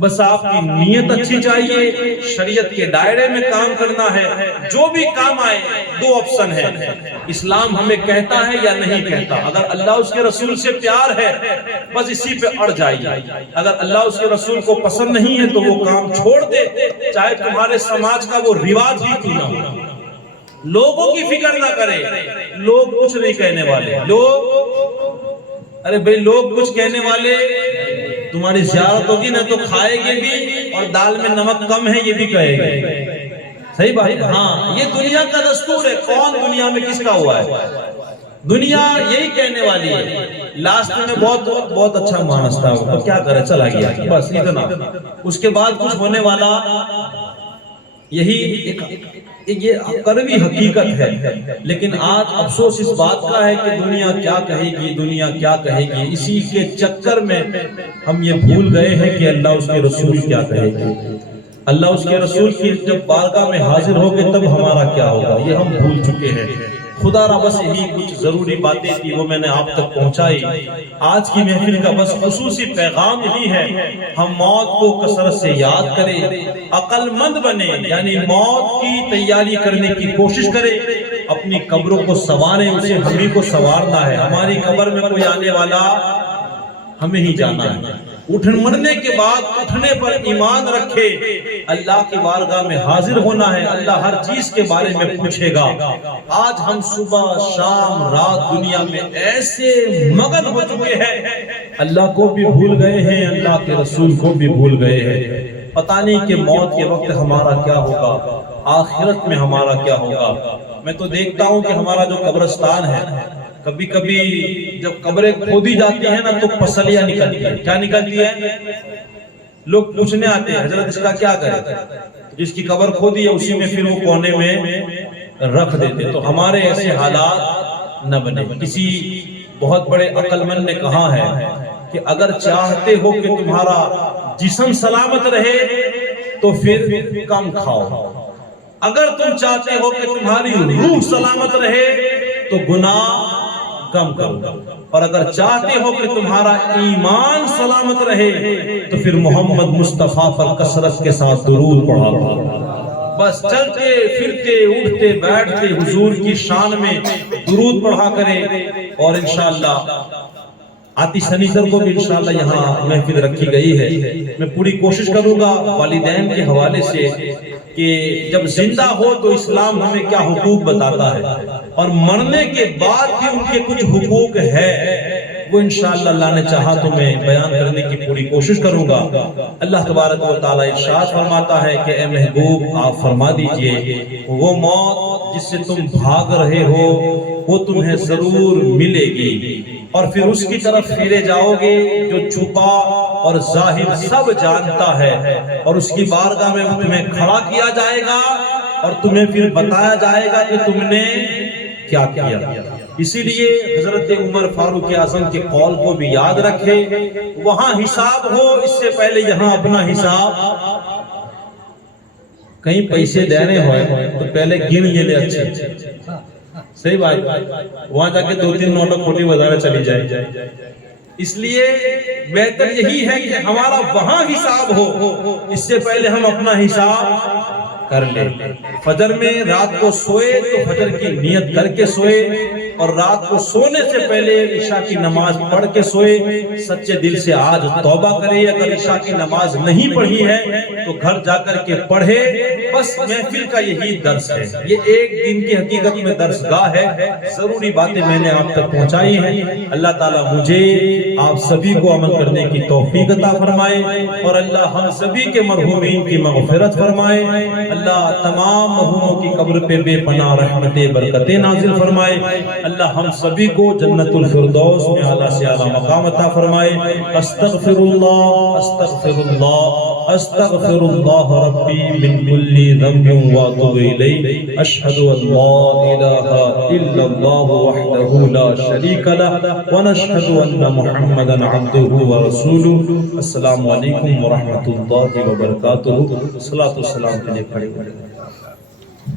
بس آپ کی نیت اچھی چاہیے، شریعت کے دائرے میں کام کرنا ہے، جو بھی کام آئے۔ 2 آپشن ہے، اسلام ہمیں کہتا ہے یا نہیں کہتا۔ اگر اللہ اس کے رسول سے پیار ہے بس اسی پہ اڑ جائیے، اگر اللہ اس کے رسول کو پسند نہیں ہے تو وہ کام چھوڑ دے، چاہے تمہارے سماج کا وہ رواج ہی کیوں نہ ہو۔ لوگوں کی فکر نہ کرے. لوگ کچھ نہیں کہنے والے. ارے بھائی لوگ کچھ کہنے والے، تمہاری زیارت ہوگی نا تو کھائے گے بھی، اور دال میں نمک کم ہے یہ بھی کہے گے. صحیح بات. ہاں یہ دنیا کا دستور ہے. کون دنیا میں کس کا ہوا ہے؟ دنیا یہی کہنے والی ہے. لاسٹ میں بہت اچھا مانس تھا، تو کیا کرے چلا گیا، بس اتنا. اس کے بعد کچھ ہونے والا یہی یہ کڑوی حقیقت ہے. لیکن آج افسوس اس بات کا ہے کہ دنیا کیا کہے گی، دنیا کیا کہے گی. اسی کے چکر میں ہم یہ بھول گئے ہیں کہ اللہ اس کے رسول کیا کہے گی. اللہ اس کے رسول کی جب بارگاہ میں حاضر ہوگے تب ہمارا کیا ہوگا یہ ہم بھول چکے ہیں. خدا را بس یہی کچھ ضروری باتیں تھی وہ میں نے آپ تک پہنچائی. آج کی محفل کا بس خصوصی پیغام یہی ہے، ہم موت کو کثرت سے یاد کریں، عقل مند بنے، یعنی موت کی تیاری کرنے کی کوشش کریں، اپنی قبروں کو سنواریں. اسے ہمیں کو سنوارنا ہے. ہماری قبر میں کوئی آنے والا ہمیں ہی جانا ہے. مرنے کے بعد اٹھنے پر ایمان رکھے، اللہ کی بارگاہ میں حاضر ہونا ہے. اللہ ہر چیز کے بارے میں پوچھے گا. آج ہم صبح شام رات دنیا میں ایسے مگن ہو چکے ہیں، اللہ کو بھی بھول گئے ہیں، اللہ کے رسول کو بھی بھول گئے ہیں. پتہ نہیں کہ موت کے وقت ہمارا کیا ہوگا، آخرت میں ہمارا کیا ہوگا. میں تو دیکھتا ہوں کہ ہمارا جو قبرستان ہے، کبھی کبھی جب قبریں کھودی جاتی ہیں نا تو پسلیاں نکلتی ہیں. کیا نکلتی ہے؟ لوگ پوچھنے آتے ہیں حضرت اس کا کیا کرے. جس کی قبر کھودی ہے اسی میں پھر وہ کونے میں رکھ دیتے. تو ہمارے ایسے حالات نہ بنے. کسی بہت بڑے عقل مند نے کہا ہے کہ اگر چاہتے ہو کہ تمہارا جسم سلامت رہے تو پھر کم کھاؤ. اگر تم چاہتے ہو کہ تمہاری روح سلامت رہے تو گناہ کم کرو. اور اگر چاہتے ہو کہ تمہارا ایمان سلامت رہے تو پھر محمد مصطفیٰ پر کثرت کے ساتھ درود پڑھو. بس چلتے پھرتے اٹھتے بیٹھتے حضور کی شان میں درود پڑھا کرے. اور انشاءاللہ آتی سنیچر کو بھی انشاءاللہ یہاں محفل رکھی گئی ہے. میں پوری کوشش کروں گا والدین کے حوالے سے کہ جب زندہ ہو تو اسلام ہمیں کیا حقوق بتاتا ہے، اور مرنے کے بعد بھی ان کے کچھ حقوق ہے، وہ انشاءاللہ اللہ نے چاہا تو میں بیان کرنے کی پوری کوشش کروں گا. اللہ تبارک و تعالی ارشاد فرماتا ہے کہ اے محبوب آپ فرما دیجئے وہ موت جس سے تم بھاگ رہے ہو وہ تمہیں ضرور ملے گی، اور پھر اس کی طرف پھرے جاؤ گے جو چھپا اور ظاہر سب جانتا ہے. اور اس کی بارگاہ میں تمہیں کھڑا کیا جائے گا اور تمہیں پھر بتایا جائے گا کہ تم نے کیا کیا. اسی لیے حضرت عمر فاروق اعظم کے قول کو بھی یاد رکھے، وہاں حساب ہو اس سے پہلے یہاں اپنا حساب. کہیں پیسے دینے ہوئے تو پہلے گن یہ لے اچھے. صحیح بات. وہاں جا کے 2-3 نوٹوں کھوٹی بازاریں چلی جائے. اس لیے بہتر یہی ہے کہ ہمارا وہاں حساب ہو اس سے پہلے ہم اپنا حساب کر لیں. فجر میں رات کو سوئے تو فجر کی نیت کر کے سوئے، اور رات کو سونے سے پہلے عشاء کی نماز پڑھ کے سوئے. سچے دل سے آج توبہ کرے. اگر عشاء کی نماز نہیں پڑھی ہے تو گھر جا کر کے پڑھے. بس محفل کا یہی درس ہے، یہ ایک دن کی حقیقت میں درس گاہ ہے. ضروری باتیں میں نے آپ تک پہنچائی ہیں. اللہ تعالیٰ مجھے آپ سبھی کو عمل کرنے کی توفیق عطا فرمائے، اور اللہ ہم سبھی کے مرحومین کی مغفرت فرمائے. اللہ تمام مرحوموں کی قبر پہ بے پناہ رحمتیں برکتیں نازل فرمائے. اللہ ہم سبھی کو جنت الفردوس میں اعلیٰ سے اعلیٰ مقام عطا فرمائے. استغفر اللہ استغفر اللہ استغفر اللہ ربی من کل ذنب واتوب الیہ. اشہد ان لا الہ الا اللہ وحدہ لا شریک لہ ونشہد ان محمدا عبدہ ورسولہ. السلام علیکم ورحمۃ اللہ وبرکاتہ. صلاۃ والسلام کے لیے کھڑے.